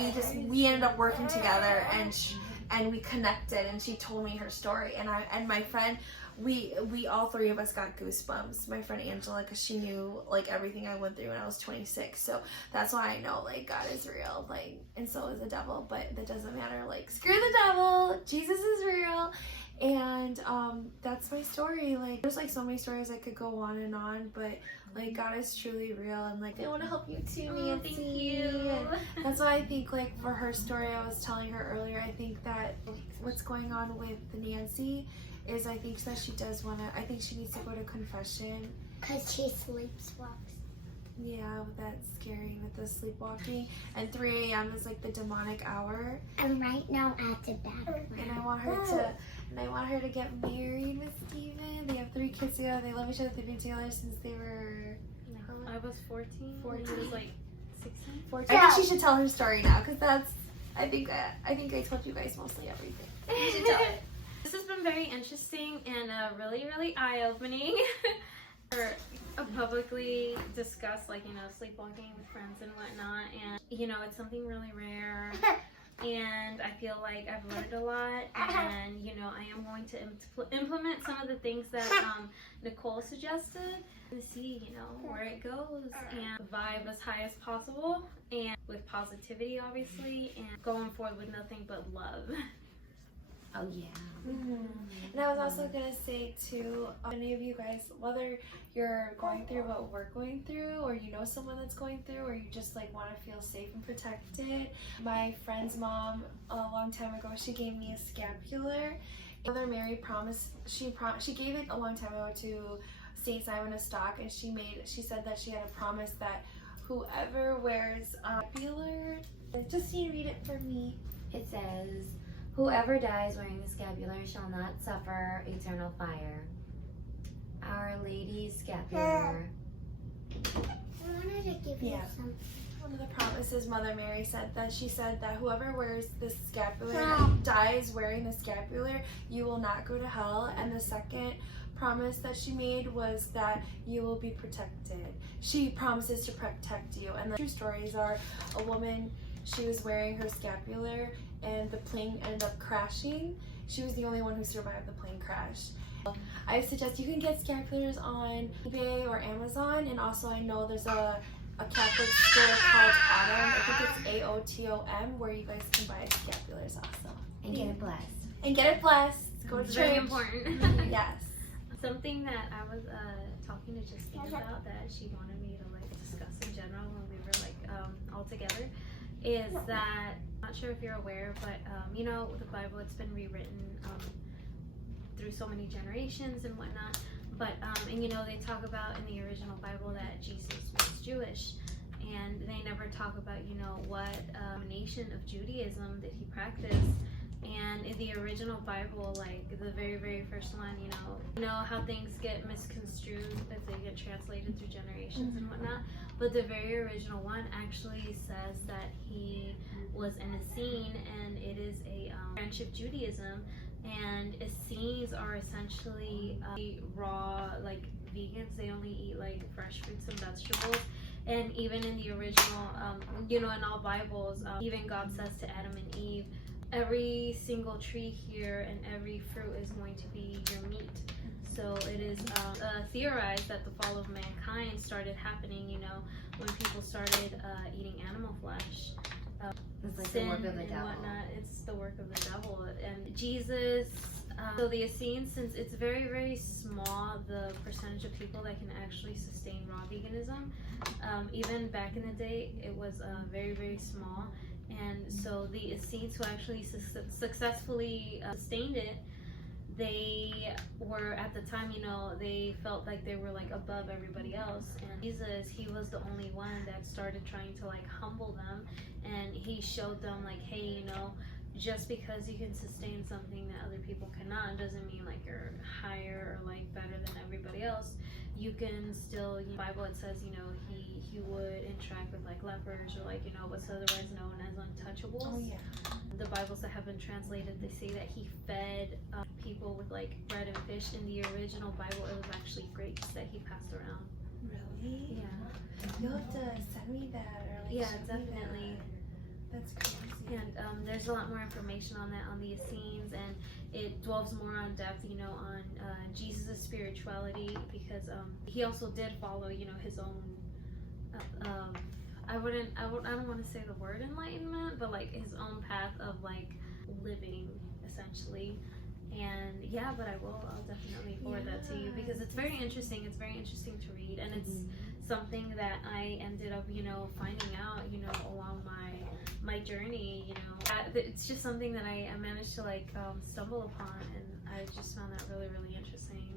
we ended up working together, and we connected, and she told me her story, and my friend, we all three of us got goosebumps. My friend Angela, because she knew like everything I went through when I was 26, so that's why I know like God is real, like, and so is the devil, but that doesn't matter. Like, screw the devil, Jesus is real. And that's my story. Like, there's like so many stories I could go on, but like God is truly real, and like I want to help you too, Nancy. Thank you. And that's why I think like for her story, I was telling her earlier, I think that what's going on with Nancy is I think that she needs to go to confession. Because she sleepwalks. Yeah, that's scary with the sleepwalking. And 3 a.m. is like the demonic hour. I'm right now at the back. And I want her to get married with Steven. They have 3 kids together. They love each other. They've been together since they were... I was 14. He was like 16. 14. I think she should tell her story now, because that's... I think I told you guys mostly everything. You should tell it. This has been very interesting and really, really eye-opening. Or publicly discuss, like, you know, sleepwalking with friends and whatnot, and you know, it's something really rare, and I feel like I've learned a lot, and you know, I am going to implement some of the things that Nicole suggested, and see, you know, where it goes, and vibe as high as possible, and with positivity, obviously, and going forward with nothing but love. Oh yeah. Mm-hmm. And I was also gonna say too, any of you guys, whether you're going through what we're going through, or you know someone that's going through, or you just like want to feel safe and protected. My friend's mom, a long time ago, she gave me a scapular. Mother Mary promised, she gave it a long time ago to Saint Simon of Stock, and she said that she had a promise that whoever wears a scapular, just read it for me. It says, whoever dies wearing the scapular shall not suffer eternal fire. Our Lady's scapular. I wanted to give you something. One of the promises Mother Mary said that she said that whoever wears the scapular, dies wearing the scapular, you will not go to hell. And the second promise that she made was that you will be protected. She promises to protect you. And the true stories are a woman, she was wearing her scapular, and the plane ended up crashing. She was the only one who survived the plane crash. I suggest you can get scarapillars on eBay or Amazon, and also I know there's a Catholic store called Autumn. I think it's AOTOM, where you guys can buy scapulars also. And get it blessed. And get it blessed. Go to It's church. very important. Yes. Something that I was talking to Justine about that she wanted me to like discuss in general when we were like all together is that, I'm not sure if you're aware, but you know, the Bible, it's been rewritten through so many generations and whatnot, but and you know, they talk about in the original Bible that Jesus was Jewish, and they never talk about, you know, what nation of Judaism did he practice. And in the original Bible, like the very first one, you know how things get misconstrued if they get translated through generations and whatnot. But the very original one actually says that he was an Essene, and it is a branch of Judaism. And Essenes are essentially raw, like vegans. They only eat like fresh fruits and vegetables. And even in the original, you know, in all Bibles, even God says to Adam and Eve, every single tree here and every fruit is going to be your meat. So it is theorized that the fall of mankind started happening, you know, when people started eating animal flesh. It's like Sin the work of the and devil. whatnot. It's the work of the devil. And Jesus, so the Essenes, since it's very small, the percentage of people that can actually sustain raw veganism, even back in the day, it was very small. And so the Essenes who actually successfully sustained it, they were at the time, you know, they felt like they were like above everybody else. And Jesus, he was the only one that started trying to like humble them, and he showed them like, hey, you know, just because you can sustain something that other people cannot doesn't mean like you're higher or like better than everybody else. You can still, in the Bible it says, you know, he would interact with like lepers, or like, you know, what's otherwise known as untouchables. Oh yeah. The Bibles that have been translated, they say that he fed people with like bread and fish. In the original Bible, it was actually grapes that he passed around. Really? Yeah. You'll have to send me that, or like Yeah, show me definitely. that. That's crazy. And there's a lot more information on that on the Essenes, and it dwells more on depth, you know, on Jesus' spirituality, because he also did follow, you know, his own. I don't want to say the word enlightenment, but like his own path of like living, essentially. And yeah, but I'll definitely forward that to you, because it's very interesting. It's very interesting to read, and it's something that I ended up, you know, finding out, you know, along my journey, you know. It's just something that I managed to like stumble upon, and I just found that really interesting.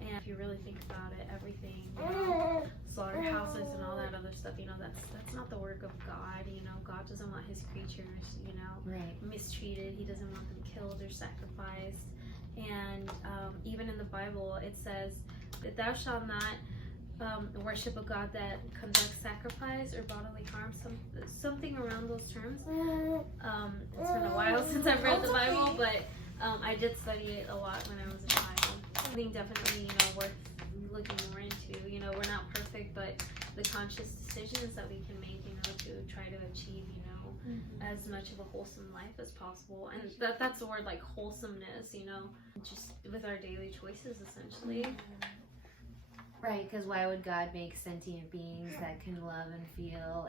And if you really think about it, everything, you know, slaughterhouses and all that other stuff, you know, that's not the work of God. You know, God doesn't want his creatures, you know, mistreated. He doesn't want them killed or sacrificed. And even in the Bible, it says that thou shalt not worship a God that conducts sacrifice or bodily harm, something around those terms. It's been a while since I've read the Bible, but I did study it a lot when I was a child. Something definitely, you know, worth looking more into. You know, we're not perfect, but the conscious decisions that we can make, you know, to try to achieve, you know, as much of a wholesome life as possible. And that's the word, like wholesomeness, you know, just with our daily choices, essentially. Right, because why would God make sentient beings that can love and feel,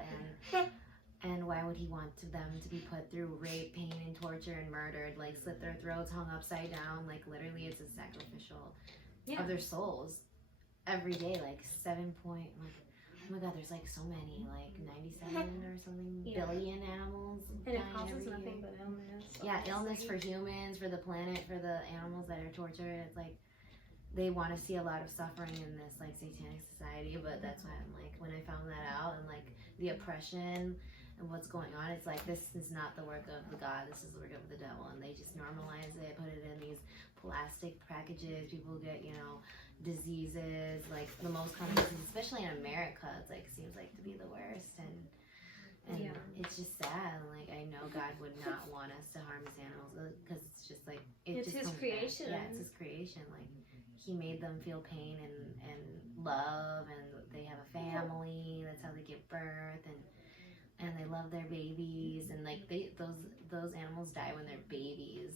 and why would he want them to be put through rape, pain, and torture and murdered, like slit their throats, hung upside down? Like literally it's a sacrificial of their souls every day, like oh my god, there's like so many, like 97 or something billion animals. And it causes nothing but illness. Yeah, illness for humans, for the planet, for the animals that are tortured. It's like they want to see a lot of suffering in this like satanic society, but that's why I'm like, when I found that out, and like the oppression and what's going on, it's like, this is not the work of the God, this is the work of the devil. And they just normalize it, put it in these plastic packages. People get, you know, diseases, like the most common disease, especially in America, it's like, seems like to be the worst. And it's just sad. Like, I know God would not want us to harm his animals, because it's just like, it's just his creation. Yeah, it's his creation. Like, he made them feel pain and love, and they have a family. That's how they give birth, and they love their babies, and like those animals die when they're babies,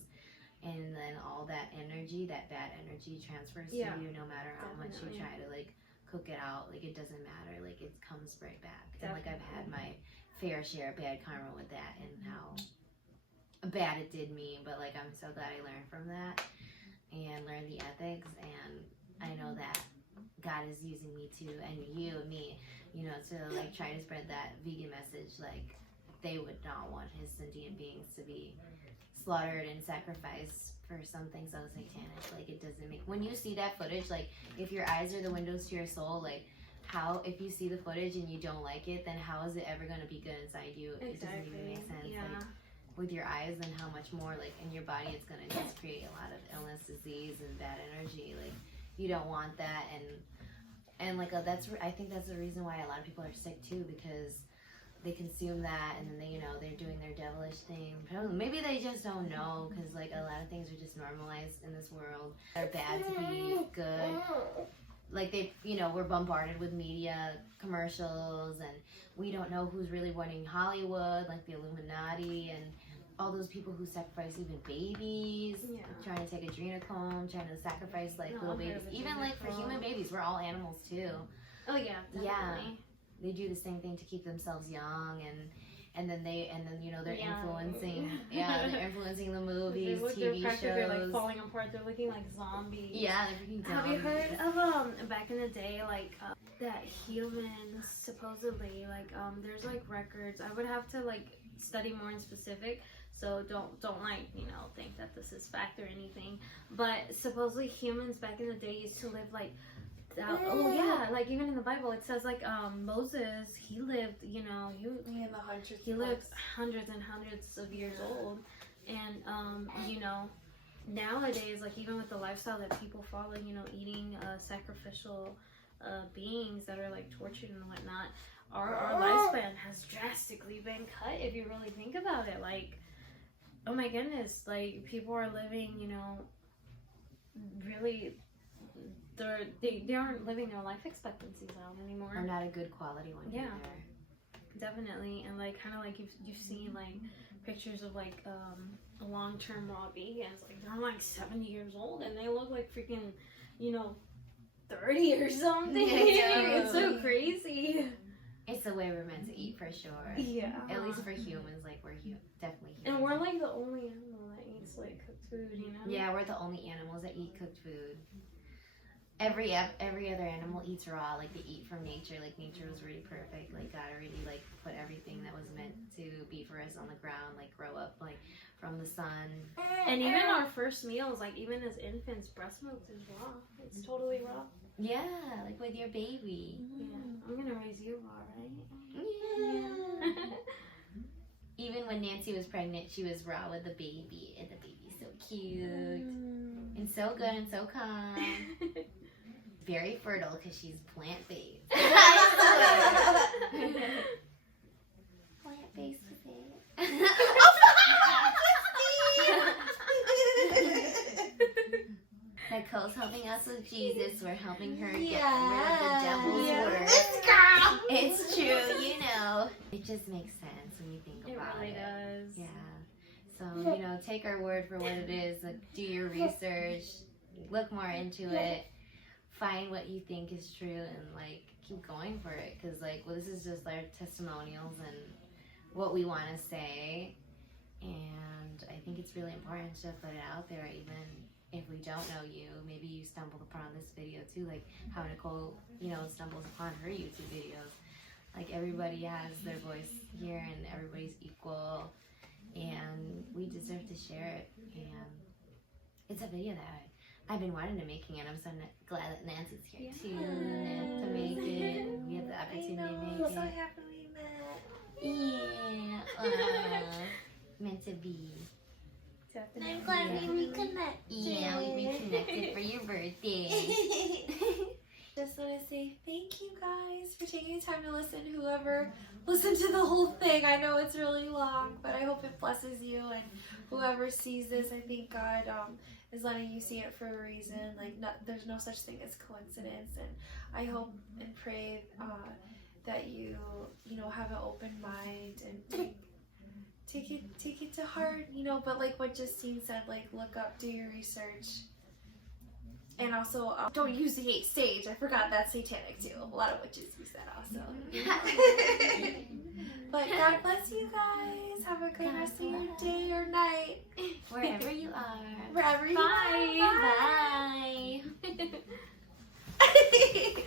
and then all that energy, that bad energy transfers to Yeah, you no matter how much you definitely. try to like cook it out. Like it doesn't matter. Like it comes right back. And like I've had my fair share of bad karma with that and how bad it did me, but like I'm so glad I learned from that and learned the ethics, and I know that God is using me too, and you and me, you know, to like try to spread that vegan message. Like they would not want his sentient beings to be slaughtered and sacrificed for something so satanic. Like it doesn't make, when you see that footage, like if your eyes are the windows to your soul, like how, if you see the footage and you don't like it, then how is it ever going to be good inside you? It doesn't even make sense. Yeah. Like with your eyes, and how much more like in your body it's going to just create a lot of illness, disease, and bad energy. Like you don't want that. And like that's, I think that's the reason why a lot of people are sick too, because they consume that, and then they, you know, they're doing their devilish thing. Maybe they just don't know, because like a lot of things are just normalized in this world. They're bad to be good. Like they, you know, we're bombarded with media commercials, and we don't know who's really running Hollywood, like the Illuminati and all those people who sacrifice even babies, trying to take adrenochrome, trying to sacrifice like little babies. Even like for human babies, we're all animals too. Oh yeah, definitely. Yeah. They do the same thing to keep themselves young, and then you know they're influencing they're influencing the movies, TV shows. They're like falling apart. They're looking like zombies. Yeah, they're freaking zombies. Have you heard of back in the day, like that humans supposedly like there's like records. I would have to like study more in specific, so don't like, you know, think that this is fact or anything. But supposedly humans back in the day used to live like, oh yeah, like even in the Bible it says like Moses, he lived, you know, he lived hundreds and hundreds of years old, and you know, nowadays, like even with the lifestyle that people follow, you know, eating sacrificial beings that are like tortured and whatnot, our lifespan has drastically been cut if you really think about it. Like, oh my goodness, like people are living, you know, really, they aren't living their life expectancies out anymore. Or not a good quality one either. Definitely. And like kind of like you've seen like pictures of like long-term raw vegans, like they're like 70 years old and they look like freaking, you know, 30 or something. It's so crazy. It's the way we're meant to eat, for sure. Yeah. At least for humans, like we're definitely humans. And we're like the only animal that eats like cooked food, you know? Yeah, we're the only animals that eat cooked food. Every other animal eats raw, like they eat from nature. Like nature was really perfect. Like God already like put everything that was meant to be for us on the ground, like grow up like from the sun. And even our first meals, like even as infants, breast milk is raw. It's totally raw. Yeah, like with your baby. Yeah, I'm gonna raise you raw, right? Yeah. Even when Nancy was pregnant, she was raw with the baby, and the baby's so cute and so good and so calm. Very fertile because she's plant-based. Plant-based with it. Nicole's helping us with Jesus. We're helping her get rid of the devil's work. Girl. It's true, you know. It just makes sense when you think about it. It really does. Yeah. So, you know, take our word for what it is. Like, do your research. Look more into it. Find what you think is true and, like, keep going for it. Because, like, well, this is just our testimonials and what we want to say. And I think it's really important to put it out there, even if we don't know you. Maybe you stumbled upon this video too, like how Nicole, you know, stumbles upon her YouTube videos. Like everybody has their voice here and everybody's equal, and we deserve to share it. And it's a video that I've been wanting to making, and I'm so glad that Nancy's here too to make it. We have the opportunity to make it. So happy we met. Yeah, meant to be. I'm glad we reconnected. Yeah, we reconnected for your birthday. Just want to say thank you guys for taking the time to listen. Whoever listened to the whole thing, I know it's really long, but I hope it blesses you. And whoever sees this, I think God is letting you see it for a reason. Like, there's no such thing as coincidence. And I hope and pray that you know, have an open mind and take it to heart, you know. But like what Justine said, like look up, do your research, and also don't use the 8 sage. I forgot that's satanic too. A lot of witches use that also. But God bless you guys. Have a good rest of your day or night, Wherever you are. wherever you Bye. are. Bye. Bye.